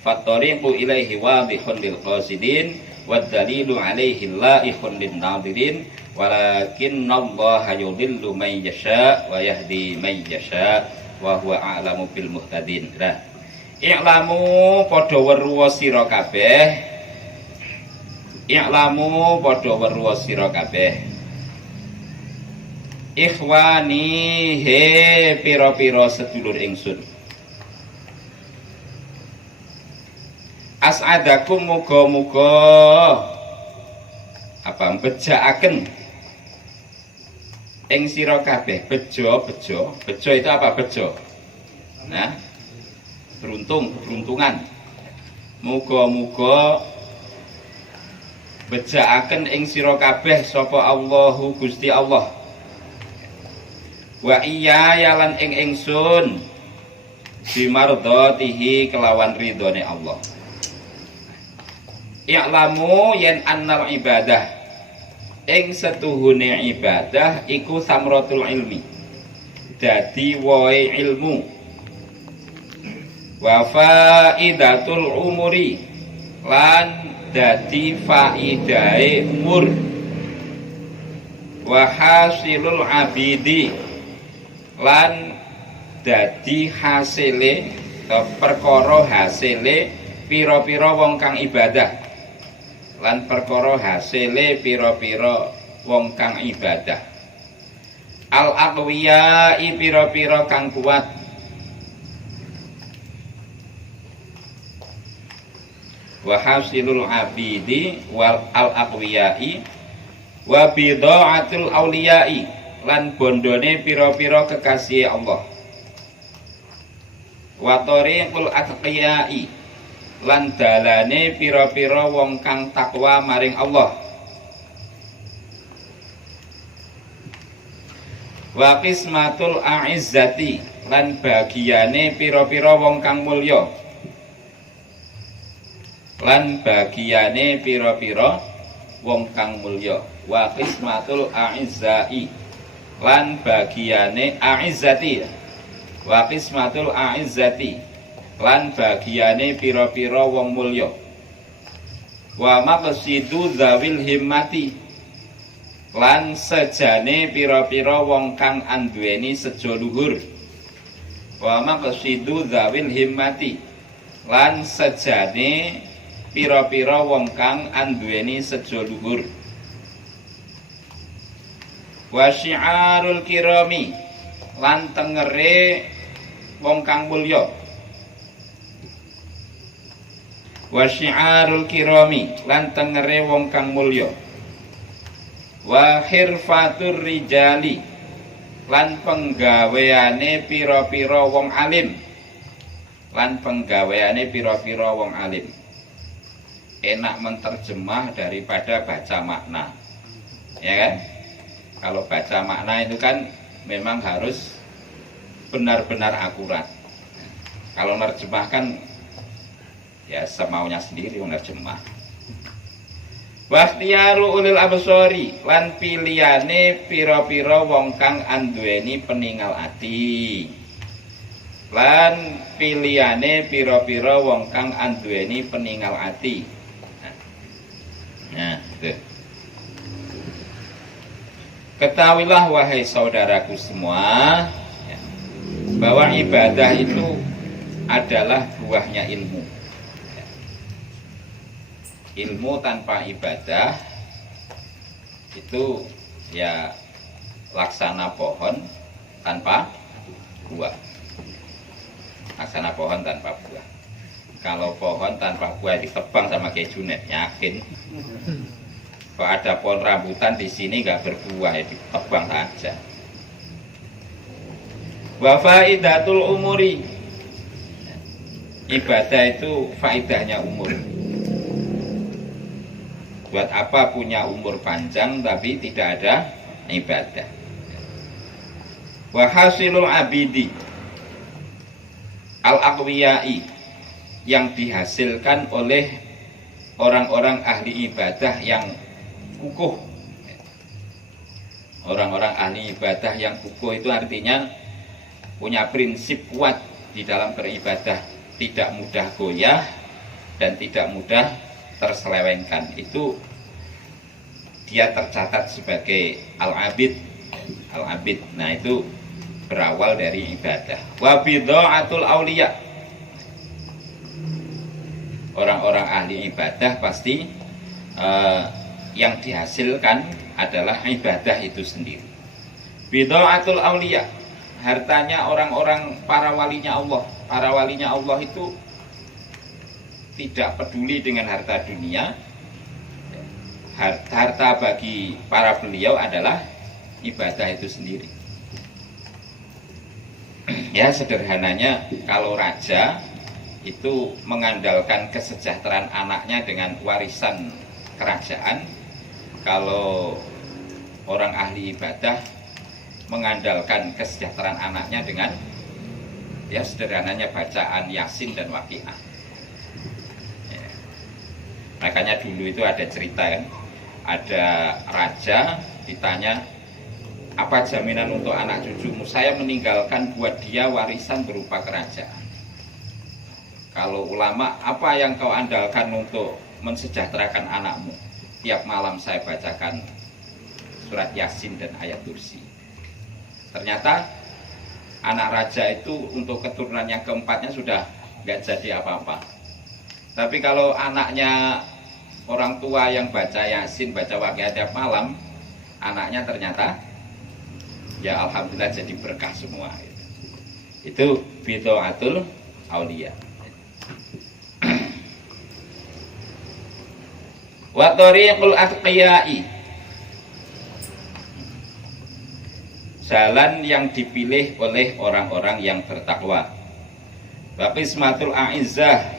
fattariqu ilaihi wadihun lil qasidin wad dalilu alaihi laihun lin nadirin walakinnallaha yudhillu man yasha wa yahdi man yasha wa huwa a'lamu bil muhtadin. Nah, i'lamu padha weruh sira kabeh. I'lamu padha weruh sira kabeh. Ikhwani he pira-pira sedulur ingsun. As'adakum muga-muga bejaaken ing sira kabeh. Bejo itu apa bejo? Nah, beruntungan. Muga-muga bejaaken ing sira kabeh sapa Allahu Gusti Allah. Wa iya yalan ing ingsun bimardatihi kelawan ridhone Allah. I'lamu yen annal ibadah ing setuhune ibadah iku samratul ilmi, dadi wohe ilmu. Wa faidatul umuri lan dadi faidahe umur. Wa hasilul abidi lan dadi hasile perkara hasile pira-pira wong kang ibadah, lan perkara hasile pira-pira wong kang ibadah. Al aqwiya pira-pira kang kuat. Wa hasilul abidi wal al aqwiyai wa bidaatul auliyai lan bondone pira-pira kekasih Allah. Wa tariqul atqiyai lan dalane pira-pira wong kang takwa maring Allah. Wa qismatul a'izzati lan bagiane pira-pira wong kang mulya. Lan bagiane pira-pira wong kang mulya. Wa qismatul a'izzai lan bagiane a'izzati. Wa qismatul a'izzati lan bagiane pira-pira wong mulya. Wa maqsidu dzawil himmati lan sejane pira-pira wong kang anduweni sejo luhur. Wa maqsidu dzawil himmati lan sejane pira-pira wong kang anduweni sejo luhur. Wa syi'arul kirami lan tengere wong kang mulya. Wa syi'arul kirami lan tengere wong kang mulya. Wa hirfatur rijali lan penggaweane pira-pira wong alim. Lan penggaweane pira-pira wong alim. Enak menterjemah daripada baca makna. Ya kan? Kalau baca makna itu kan memang harus benar-benar akurat. Kalau nerjemah kan ya semaunya sendiri nerjemah. Wakhtiyaru ulil absori lan pilihane pira-pira wong kang anduweni peningal ati. Lan pilihane pira-pira wong kang anduweni peningal ati. Nah, itu. Ketahuilah wahai saudaraku semua, bahwa ibadah itu adalah buahnya ilmu. Ilmu tanpa ibadah itu ya laksana pohon tanpa buah. Laksana pohon tanpa buah. Kalau pohon tanpa buah ditebang sama Kiai Junet, yakin. Kalau ada pohon rambutan di sini nggak berbuah, ya ditebang saja. Wa faidatul umuri, ibadah itu faidahnya umur. Buat apa punya umur panjang tapi tidak ada ibadah? Wa hasilul abidi al-aqwiyai, yang dihasilkan oleh orang-orang ahli ibadah yang kukuh. Orang-orang ahli ibadah yang kukuh itu artinya punya prinsip kuat di dalam beribadah, tidak mudah goyah dan tidak mudah terselewengkan. Itu dia tercatat sebagai al-abid. Al-abid. Nah, itu berawal dari ibadah. Wa bidha'atul auliya, orang-orang ahli ibadah pasti yang dihasilkan adalah ibadah itu sendiri. Bidha'atul auliya, hartanya orang-orang para walinya Allah. Para walinya Allah itu tidak peduli dengan harta dunia. Harta bagi para beliau adalah ibadah itu sendiri. Ya, sederhananya kalau raja itu mengandalkan kesejahteraan anaknya dengan warisan kerajaan, kalau orang ahli ibadah mengandalkan kesejahteraan anaknya dengan ya sederhananya bacaan Yasin dan Waqiah. Ya. Makanya dulu itu ada cerita kan, ada raja ditanya, apa jaminan untuk anak cucumu? Saya meninggalkan buat dia warisan berupa kerajaan. Kalau ulama, apa yang kau andalkan untuk mensejahterakan anakmu? Tiap malam saya bacakan surat Yasin dan ayat kursi. Ternyata anak raja itu untuk keturunan yang keempatnya sudah nggak jadi apa-apa. Tapi kalau anaknya orang tua yang baca Yasin, baca Waqiah tiap malam, anaknya ternyata ya alhamdulillah jadi berkah semua. Itu bidha'atul auliya. Wa tariqul atqiyai, jalan yang dipilih oleh orang-orang yang bertakwa. Wa qismatul a'izzah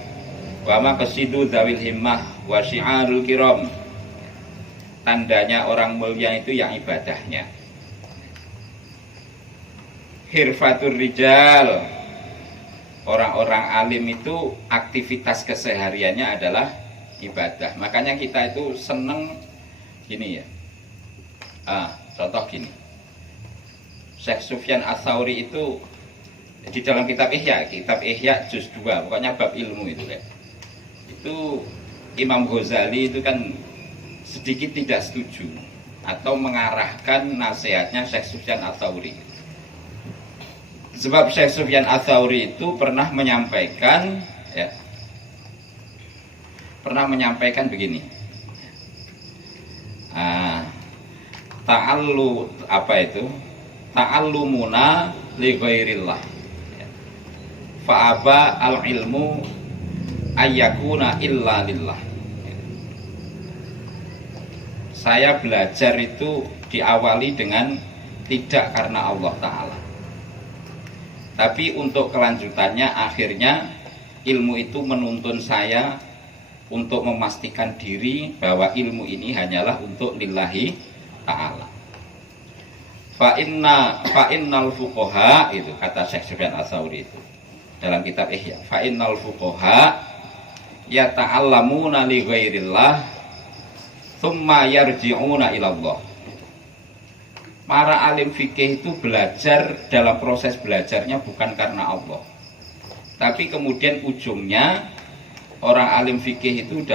wa maqsidu dzawil himmah wa syi'arul kiram, tandanya orang mulia itu yang ibadahnya. Hirfatur rijal, orang-orang alim itu aktivitas kesehariannya adalah ibadah. Makanya kita itu seneng gini ya. Contoh gini. Syekh Sufyan Ats-Tsauri itu di dalam kitab Ihya juz 2, pokoknya bab ilmu itu kan. Itu Imam Ghazali itu kan sedikit tidak setuju atau mengarahkan nasihatnya Syekh Sufyan Ats-Tsauri. Sebab Syekh Sufyan Ats-Tsauri itu pernah menyampaikan begini. Ta'allumuna li ghairillah. Fa'aba al-ilmu ayyakuna illa lillah. Saya belajar itu diawali dengan tidak karena Allah Ta'ala, tapi untuk kelanjutannya akhirnya ilmu itu menuntun saya untuk memastikan diri bahwa ilmu ini hanyalah untuk lillahi ta'ala. Fa'innal fuqaha, itu kata Syekh Sufyan Ats-Tsauri itu dalam kitab Ihya. Fa'innal fuqaha yata'allamuna li ghairillah tsumma yarji'una ilallah. Para alim fikih itu belajar, dalam proses belajarnya bukan karena Allah, tapi kemudian ujungnya orang alim fikih itu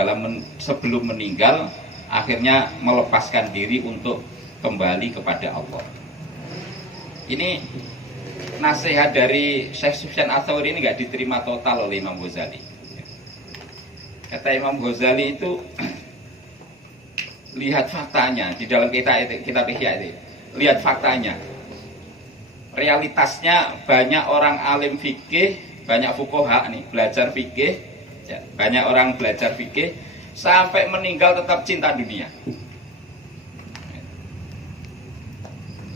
sebelum meninggal akhirnya melepaskan diri untuk kembali kepada Allah. Ini nasihat dari Syekh Sufyan Ats-Tsauri ini nggak diterima total oleh Imam Ghazali. Kata Imam Ghazali itu lihat faktanya di dalam kitab Ihya itu. Lihat faktanya, realitasnya banyak orang alim fikih, banyak fuqaha nih belajar fikih, ya, banyak orang belajar fikih sampai meninggal tetap cinta dunia.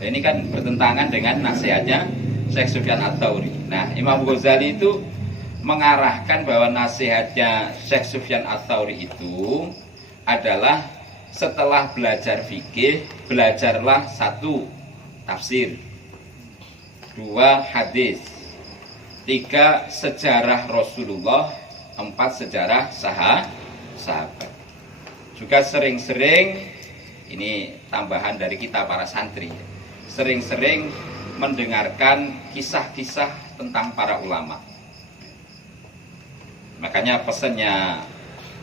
Nah, ini kan bertentangan dengan nasihatnya Syekh Sufyan Ats-Tsauri. Nah, Imam Ghazali itu mengarahkan bahwa nasihatnya Syekh Sufyan Ats-Tsauri itu adalah setelah belajar fikih, belajarlah 1 tafsir, 2 hadis, 3 sejarah Rasulullah, 4 sejarah sahabat. Juga sering-sering, ini tambahan dari kita para santri, sering-sering mendengarkan kisah-kisah tentang para ulama. Makanya pesannya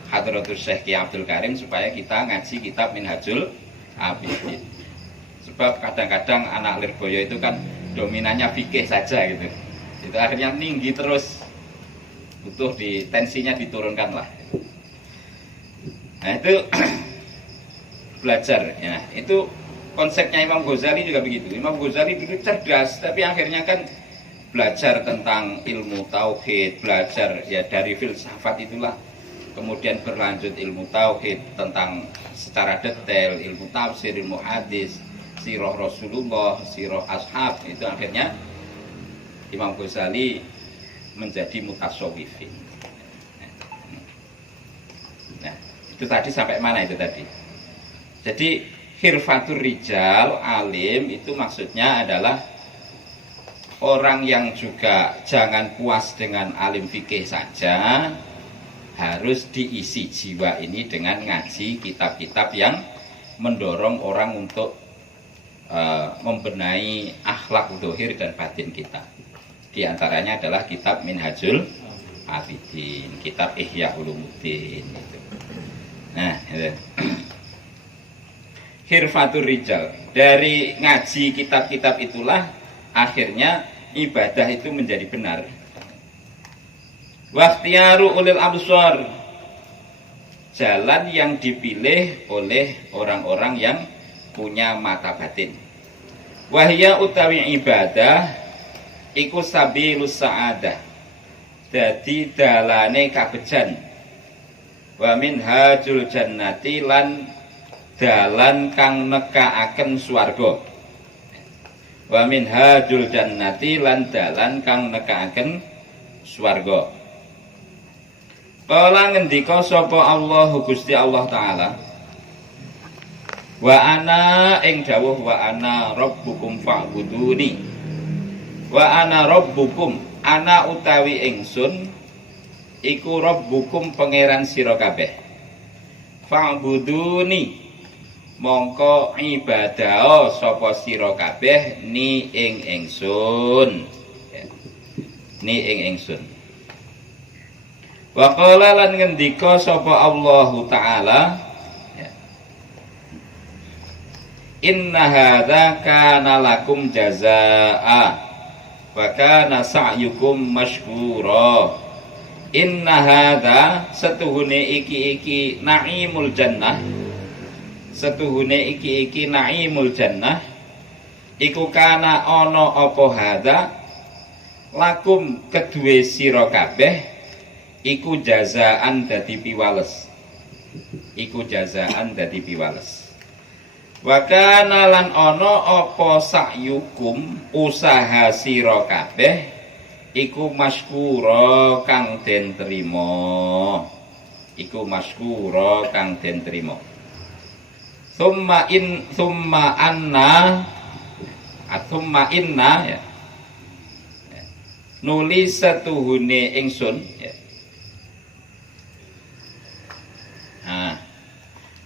Hadratus Syekh Ki Abdul Karim supaya kita ngaji kitab Minhajul Abidin. Sebab kadang-kadang anak Lirboyo itu kan dominannya fikih saja gitu. Itu akhirnya tinggi terus. Butuh tensinya diturunkan lah. Nah itu belajar ya. Itu konsepnya Imam Ghazali juga begitu. Imam Ghazali dulu cerdas, tapi akhirnya kan belajar tentang ilmu tauhid, belajar ya dari filsafat itulah. Kemudian berlanjut ilmu tauhid tentang secara detail, ilmu tafsir, ilmu hadis, sirah Rasulullah, sirah ashab. Itu akhirnya Imam Ghazali menjadi mutasawwifin. Nah, itu tadi sampai mana itu tadi? Jadi khirfatur rijal, alim itu maksudnya adalah orang yang juga jangan puas dengan alim fikih saja, harus diisi jiwa ini dengan ngaji kitab-kitab yang mendorong orang untuk membenahi akhlak zahir dan batin kita. Di antaranya adalah kitab Minhajul Abidin, kitab Ihya Ulumuddin itu. Nah, itu. Khirfatur rijal, dari ngaji kitab-kitab itulah akhirnya ibadah itu menjadi benar. Wakhtiyaru ulil absar, jalan yang dipilih oleh orang-orang yang punya mata batin. Wahya utawi ibadah iku sabilus sa'adah, dadi dalane kabejan. Wa minhajul jannati, lan dalan kang nekaaken swarga. Wa minhajul jannati, lan dalan kang nekaaken swarga. Kala ngendika sapa Allah Gusti Allah taala, wa ana ing dawuh wa ana rabbukum fa'buduni. Wa ana rabbukum, ana utawi ingsun iku rabbukum pangeran sira kabeh. Fa'buduni, mongko ibadah sapa sira kabeh ni ing ingsun. Ni ing ingsun. Wa qala lan ngendika sapa Allah taala, inna hadza kana lakum jazaa wa kana sa'yukum mashkura. Inna hadza, setuhune iki naimul jannah, setuhune iki naimul jannah, iku kana ana apa hadza lakum kedue sira kabeh iku jazaan dadi piwales. Iku jazaan dadi piwales. Wa kana lan ana apa sa'yukum, usaha sira kabeh iku maskura kang den trima. Iku maskura kang den trima. Summa inna ya. Nuli setuhune ingsun ya.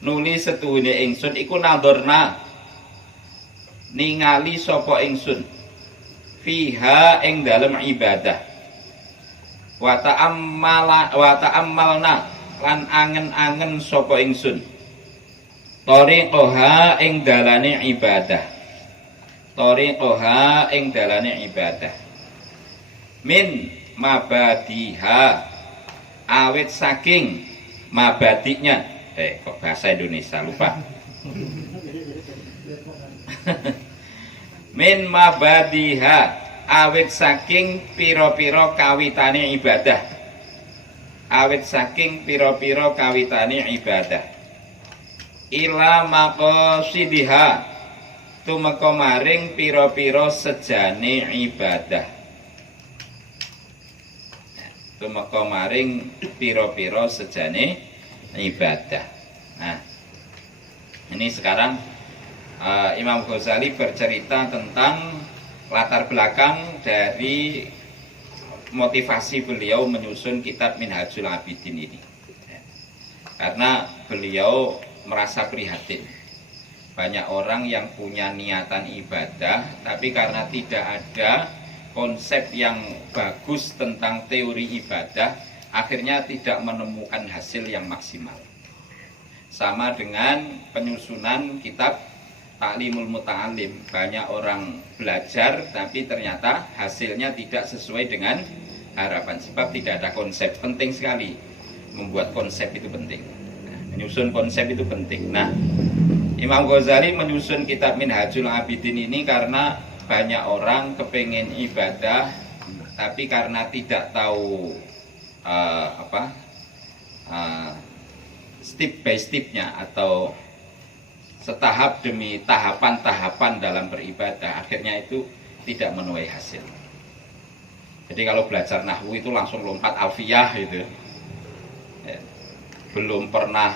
nuli setuhune ingsun iku nadorna ningali sapa ingsun fiha ing dalem ibadah wa ta'ammalna lan angen-angen sapa ingsun tariqoha ing dalane ibadah min mabadiha awit saking mabadiknya kok bahasa Indonesia lupa min mabadiha awit saking pira-pira kawitane ibadah ila maqasidiha tumeka maring pira-pira sejane ibadah Nah, ini sekarang Imam Ghazali bercerita tentang latar belakang dari motivasi beliau menyusun kitab Minhajul Abidin ini. Karena beliau merasa prihatin. Banyak orang yang punya niatan ibadah, tapi karena tidak ada konsep yang bagus tentang teori ibadah, akhirnya tidak menemukan hasil yang maksimal. Sama dengan penyusunan kitab Ta'limul Muta'alim, banyak orang belajar tapi ternyata hasilnya tidak sesuai dengan harapan, sebab tidak ada konsep. Penting sekali membuat konsep, itu penting. Menyusun konsep itu penting. Nah, Imam Ghazali menyusun kitab Minhajul Abidin ini karena banyak orang kepengen ibadah tapi karena tidak tahu step by stepnya atau setahap demi tahapan-tahapan dalam beribadah, akhirnya itu tidak menuai hasil. Jadi kalau belajar nahwu itu langsung lompat alfiyah gitu, belum pernah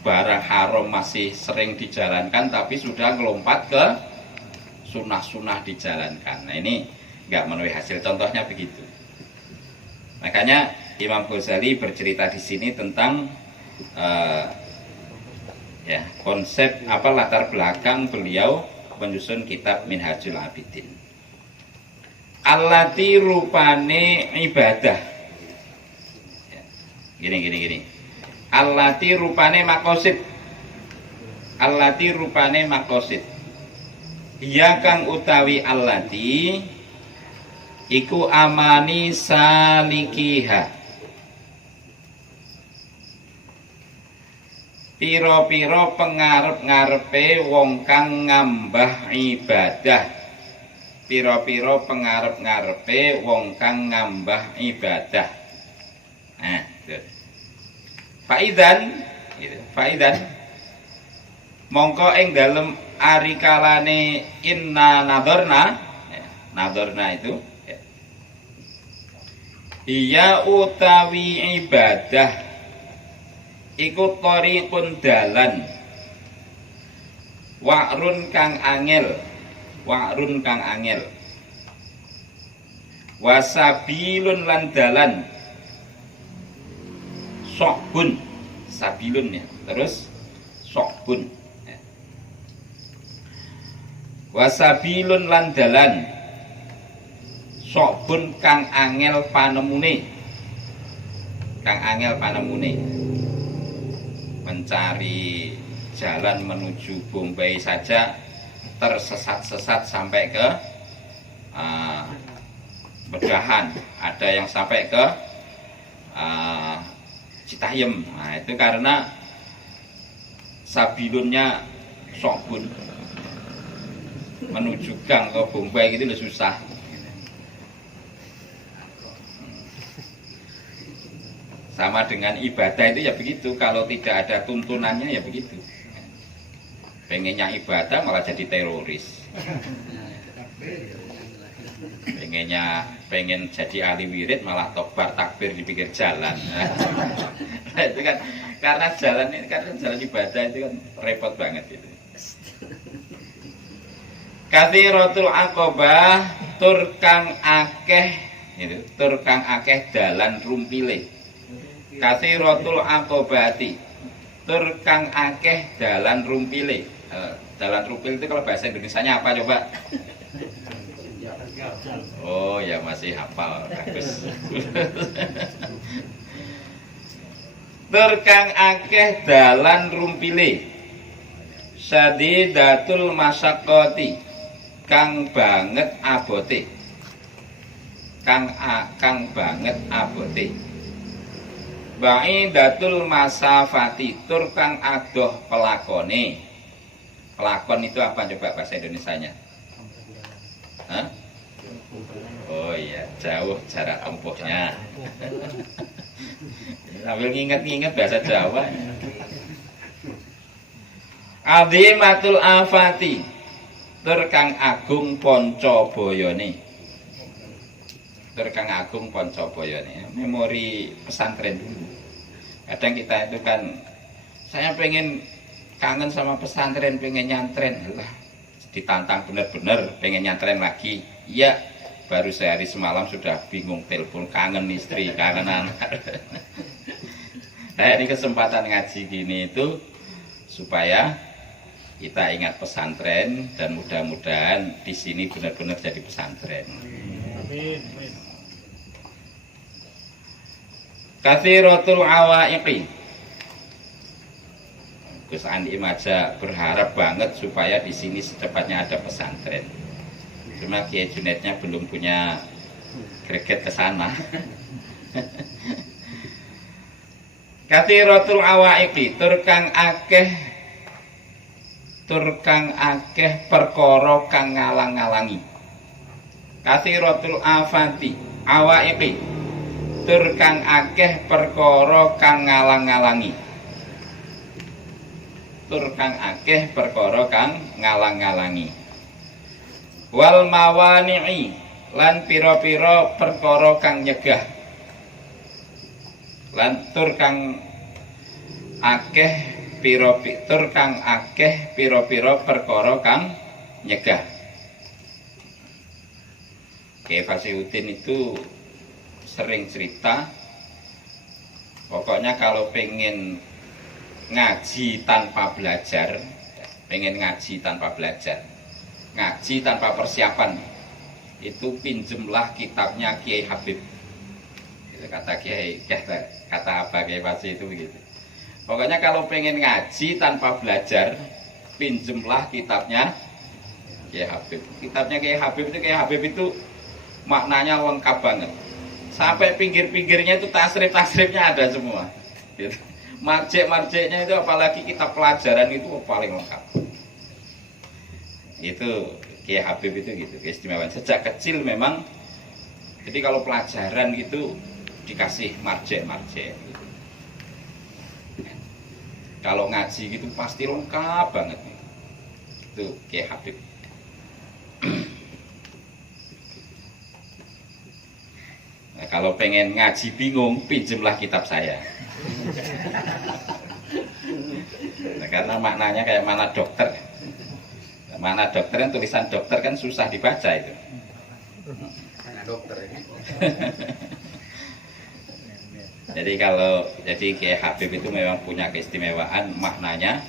barang haram masih sering dijalankan, tapi sudah ngelompat ke sunnah-sunnah dijalankan. Nah, ini nggak menuai hasil. Contohnya begitu. Makanya Imam Ghazali bercerita di sini tentang konsep latar belakang beliau menyusun kitab Minhajul Abidin. Allati rupane ibadah. Gini. Allati rupane maqasid. Iya kang utawi allati iku amani salikiha. Piro-piro pengarep-ngarepe wong kang ngambah ibadah. Piro-piro pengarep-ngarepe wong kang ngambah ibadah. Nah, Faidan mongko ing dalem arikalane inna nadorna itu iya utawi ibadah iku thariqun dalan wa'run kang angel wasabilun lan dalan sokbun sabilun ya, terus sokbun wasabilun lan dalan sokbun kang angel panemune mencari jalan menuju Bombay saja tersesat-sesat sampai ke Bedahan, ada yang sampai ke Citayam. Nah, itu karena sabilunnya sokbun, menuju gang ke Bombay gitu udah susah. Sama dengan ibadah itu ya begitu, kalau tidak ada tuntunannya ya begitu. Pengennya ibadah malah jadi teroris. Pengen jadi ahli wirid malah tobar takbir di pinggir jalan. Nah, itu kan karena jalan ini kan jalan ibadah itu kan repot banget itu. Kathiratul aqobah tur kang akeh dalan rumpile. Kathiratul aqobati tur kang akeh dalan rumpile. Dalan rumpil itu kalau bahasa Indonesianya apa coba? Oh ya masih hafal, bagus. Tur kang akeh dalan rumpile. Sadidatul masyaqqati, kang banget abote. Kang banget abote. Ba'idatul masafati, tur kang adoh pelakone. Pelakon itu apa coba bahasa Indonesianya? Hah? Oh iya, jauh jarak tempuhnya. Sambil nginget-nginget bahasa Jawa. Azimatul afati, tur kang agung panca bayane. Tur kang agung panca bayane. Memori pesantren dulu. Kadang kita itu kan, saya pengen kangen sama pesantren, pengen nyantren lah, ditantang bener-bener pengen nyantren lagi. Iya, baru sehari semalam sudah bingung telepon, kangen istri, kangen anak. Nah ini kesempatan ngaji gini itu supaya kita ingat pesantren dan mudah-mudahan di sini benar-benar jadi pesantren. Amin. Katsiratul awaiqi. Gus Andi Maja berharap banget supaya di sini secepatnya ada pesantren. Cuma Kiai Junaidnya belum punya greget ke sana. Katsiratul awaiqi, tur kang akeh perkara kang ngalang-alangi. Katsiratul afati awaiqi, tur kang akeh perkara kang ngalang-alangi. Tur kang akeh perkara kang ngalang-alangi. Wal mawani'i, lan pira-pira perkara kang nyegah. Lan tur kang akeh pira-pira perkara kang nyegah. Kiai Fasihuddin itu sering cerita, pokoknya kalau pengen ngaji tanpa belajar, ngaji tanpa persiapan, itu pinjemlah kitabnya Kiai Habib. Kata Kiai, kata apa Kiai Fasi itu begitu. Pokoknya kalau pengen ngaji tanpa belajar, pinjemlah kitabnya Kiai Habib. Kitabnya Kiai Habib itu maknanya lengkap banget. Sampai pinggir-pinggirnya itu tasrif-tasrifnya ada semua. Gitu. Marjek-marjeknya itu apalagi kitab pelajaran itu paling lengkap. Itu Kiai Habib itu gitu, keistimewaan. Sejak kecil memang, jadi kalau pelajaran gitu dikasih marjek-marjek. Gitu. Kalau ngaji gitu pasti lengkap banget. Itu Kiai Habib. Nah, kalau pengen ngaji bingung, pinjemlah kitab saya. Nah, karena maknanya kayak mana dokter. Mana dokter kan, tulisan dokter kan susah dibaca itu. Mana dokter ini. Jadi Kiai Habib itu memang punya keistimewaan, maknanya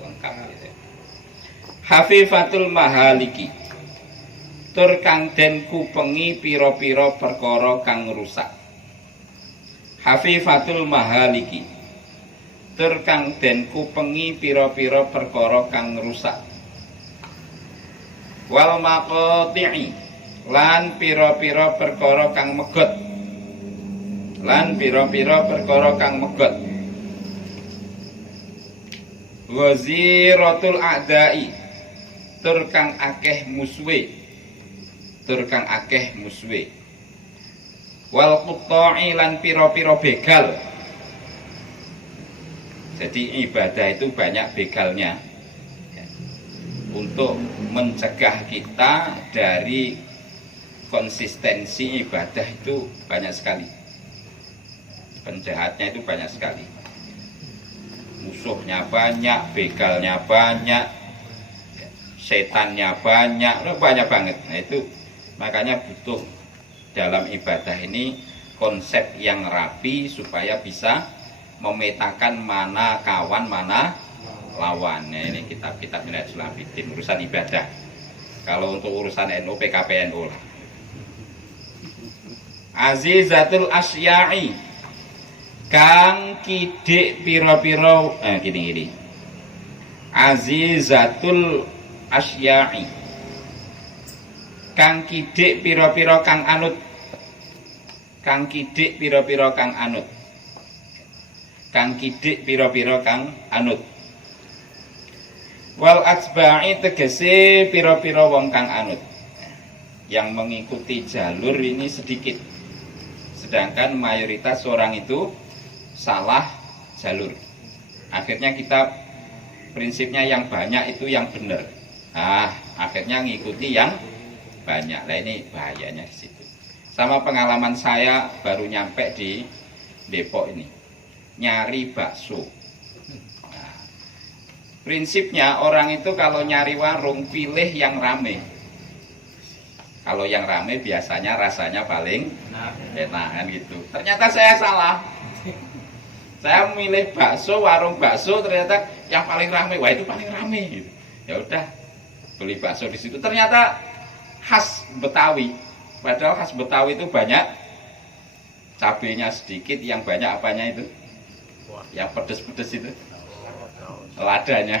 lengkap gitu. Hafifatul mahaliki, tur kang den kupengi pira-pira perkara kang rusak. Hafifatul mahaliki, tur kang den kupengi pira-pira perkara kang rusak. Wal maqati'i, lan pira-pira perkara kang megot. Waziratul a'da'i, tur kang akeh musuhe. Wal qutta'i, lan pira-pira begal. Jadi ibadah itu banyak begalnya, untuk mencegah kita dari konsistensi ibadah itu banyak sekali. Penjahatnya itu banyak sekali. Musuhnya banyak, begalnya banyak, setannya banyak, banyak banget. Nah itu makanya butuh dalam ibadah ini konsep yang rapi supaya bisa memetakan mana kawan, mana lawan. Nah, ini kitab-kitab Minhajul Abidin urusan ibadah. Kalau untuk urusan NU, PKP NU lah. Azizatul asya'i, kang kidik piro-piro gini. Azizatul asya'i, kang kidik piro-piro kang anut. Kang kidik piro-piro kang anut. Kang kidik piro-piro kang anut. Wal atba'i tegese piro-piro wong kang anut. Yang mengikuti jalur ini sedikit, sedangkan mayoritas orang itu salah jalur. Akhirnya kita prinsipnya yang banyak itu yang benar. Akhirnya ngikuti yang banyak. Nah, ini bahayanya di situ. Sama pengalaman saya baru nyampe di Depok ini, nyari bakso. Nah, prinsipnya orang itu kalau nyari warung pilih yang rame. Kalau yang rame biasanya rasanya paling enak kan gitu. Ternyata saya salah. Saya memilih bakso, warung bakso, ternyata yang paling rame. Wah, itu paling rame gitu. Ya udah, beli bakso di situ. Ternyata khas Betawi. Padahal khas Betawi itu banyak cabenya sedikit, yang banyak apanya itu? Yang pedes-pedes itu. Ladanya.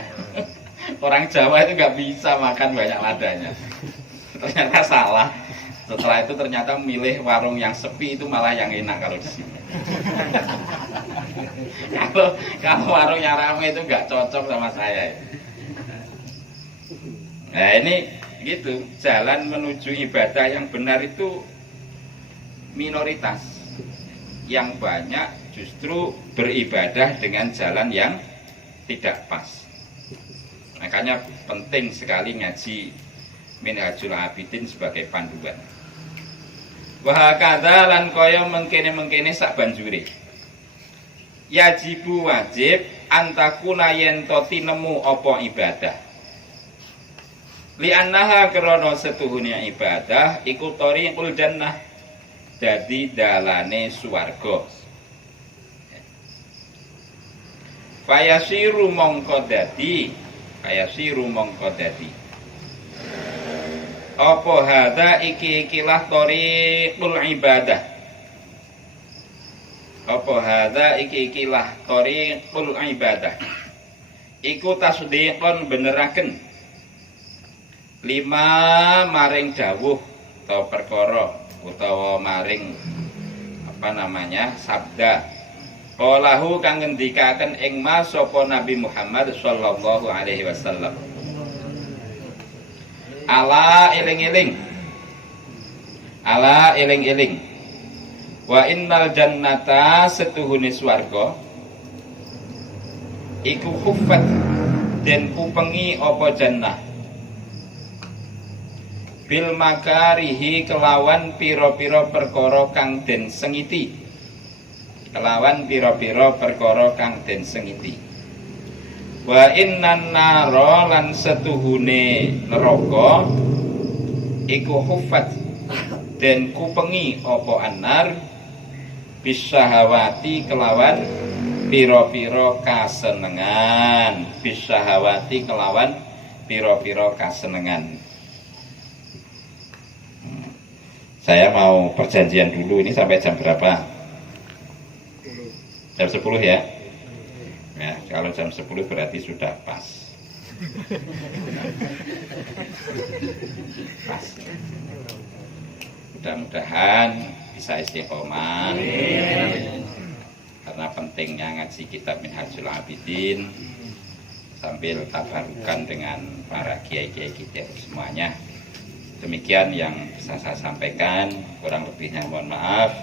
Orang Jawa itu nggak bisa makan banyak ladanya. Ternyata salah. Setelah itu ternyata milih warung yang sepi itu malah yang enak kalau di sini. kalau warung yang ramai itu nggak cocok sama saya. Nah, ini gitu, jalan menuju ibadah yang benar itu minoritas. Yang banyak justru beribadah dengan jalan yang tidak pas. Makanya penting sekali ngaji Minhajul Abidin sebagai panduan. Wahakadha lan kaya mengkene-mengkene sak banjure. Yajibu wajib antakuna yen to tinemu apa ibadah. Li annaha krana setuhune ibadah iku thariqul jannah, dadi dalane swarga. Fayasiru mongko dadi apa hadza ikilah thariqul ibadah. Apa hadza ikilah thariqul ibadah. Iku tasdiqon beneraken lima maring dawuh atau perkara utawa maring sabda qalahu kang ngendikaken ing mas sapa Nabi Muhammad sallallahu alaihi wasallam. Ala eling-eling wa innal jannata setuhune swarga iku khuffat den kupengi apa jannah bil makarihi kelawan pira-pira perkara kang den sengiti. Kelawan pira-pira perkara kang den sengiti. Wa innan nara lan setuhune neraka iku hufat den kupengi apa anar bisyahawati kelawan pira-pira kasenengan. Bisyahawati kelawan pira-pira kasenengan. Saya mau perjanjian dulu, ini sampai jam berapa? Jam 10 ya? Ya, kalau jam 10 berarti sudah pas. Pas. Mudah-mudahan bisa istiqomah. Karena pentingnya ngaji kitab Minhajul Abidin sambil tabarukan dengan para kiai-kiai kita semuanya. Demikian yang bisa saya sampaikan, kurang lebihnya mohon maaf.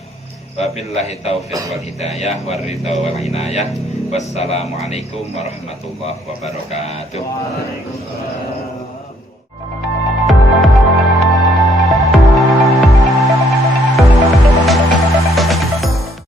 Wabillahi taufiq wal hidayah, waridha wal inayah. Wassalamualaikum warahmatullahi wabarakatuh.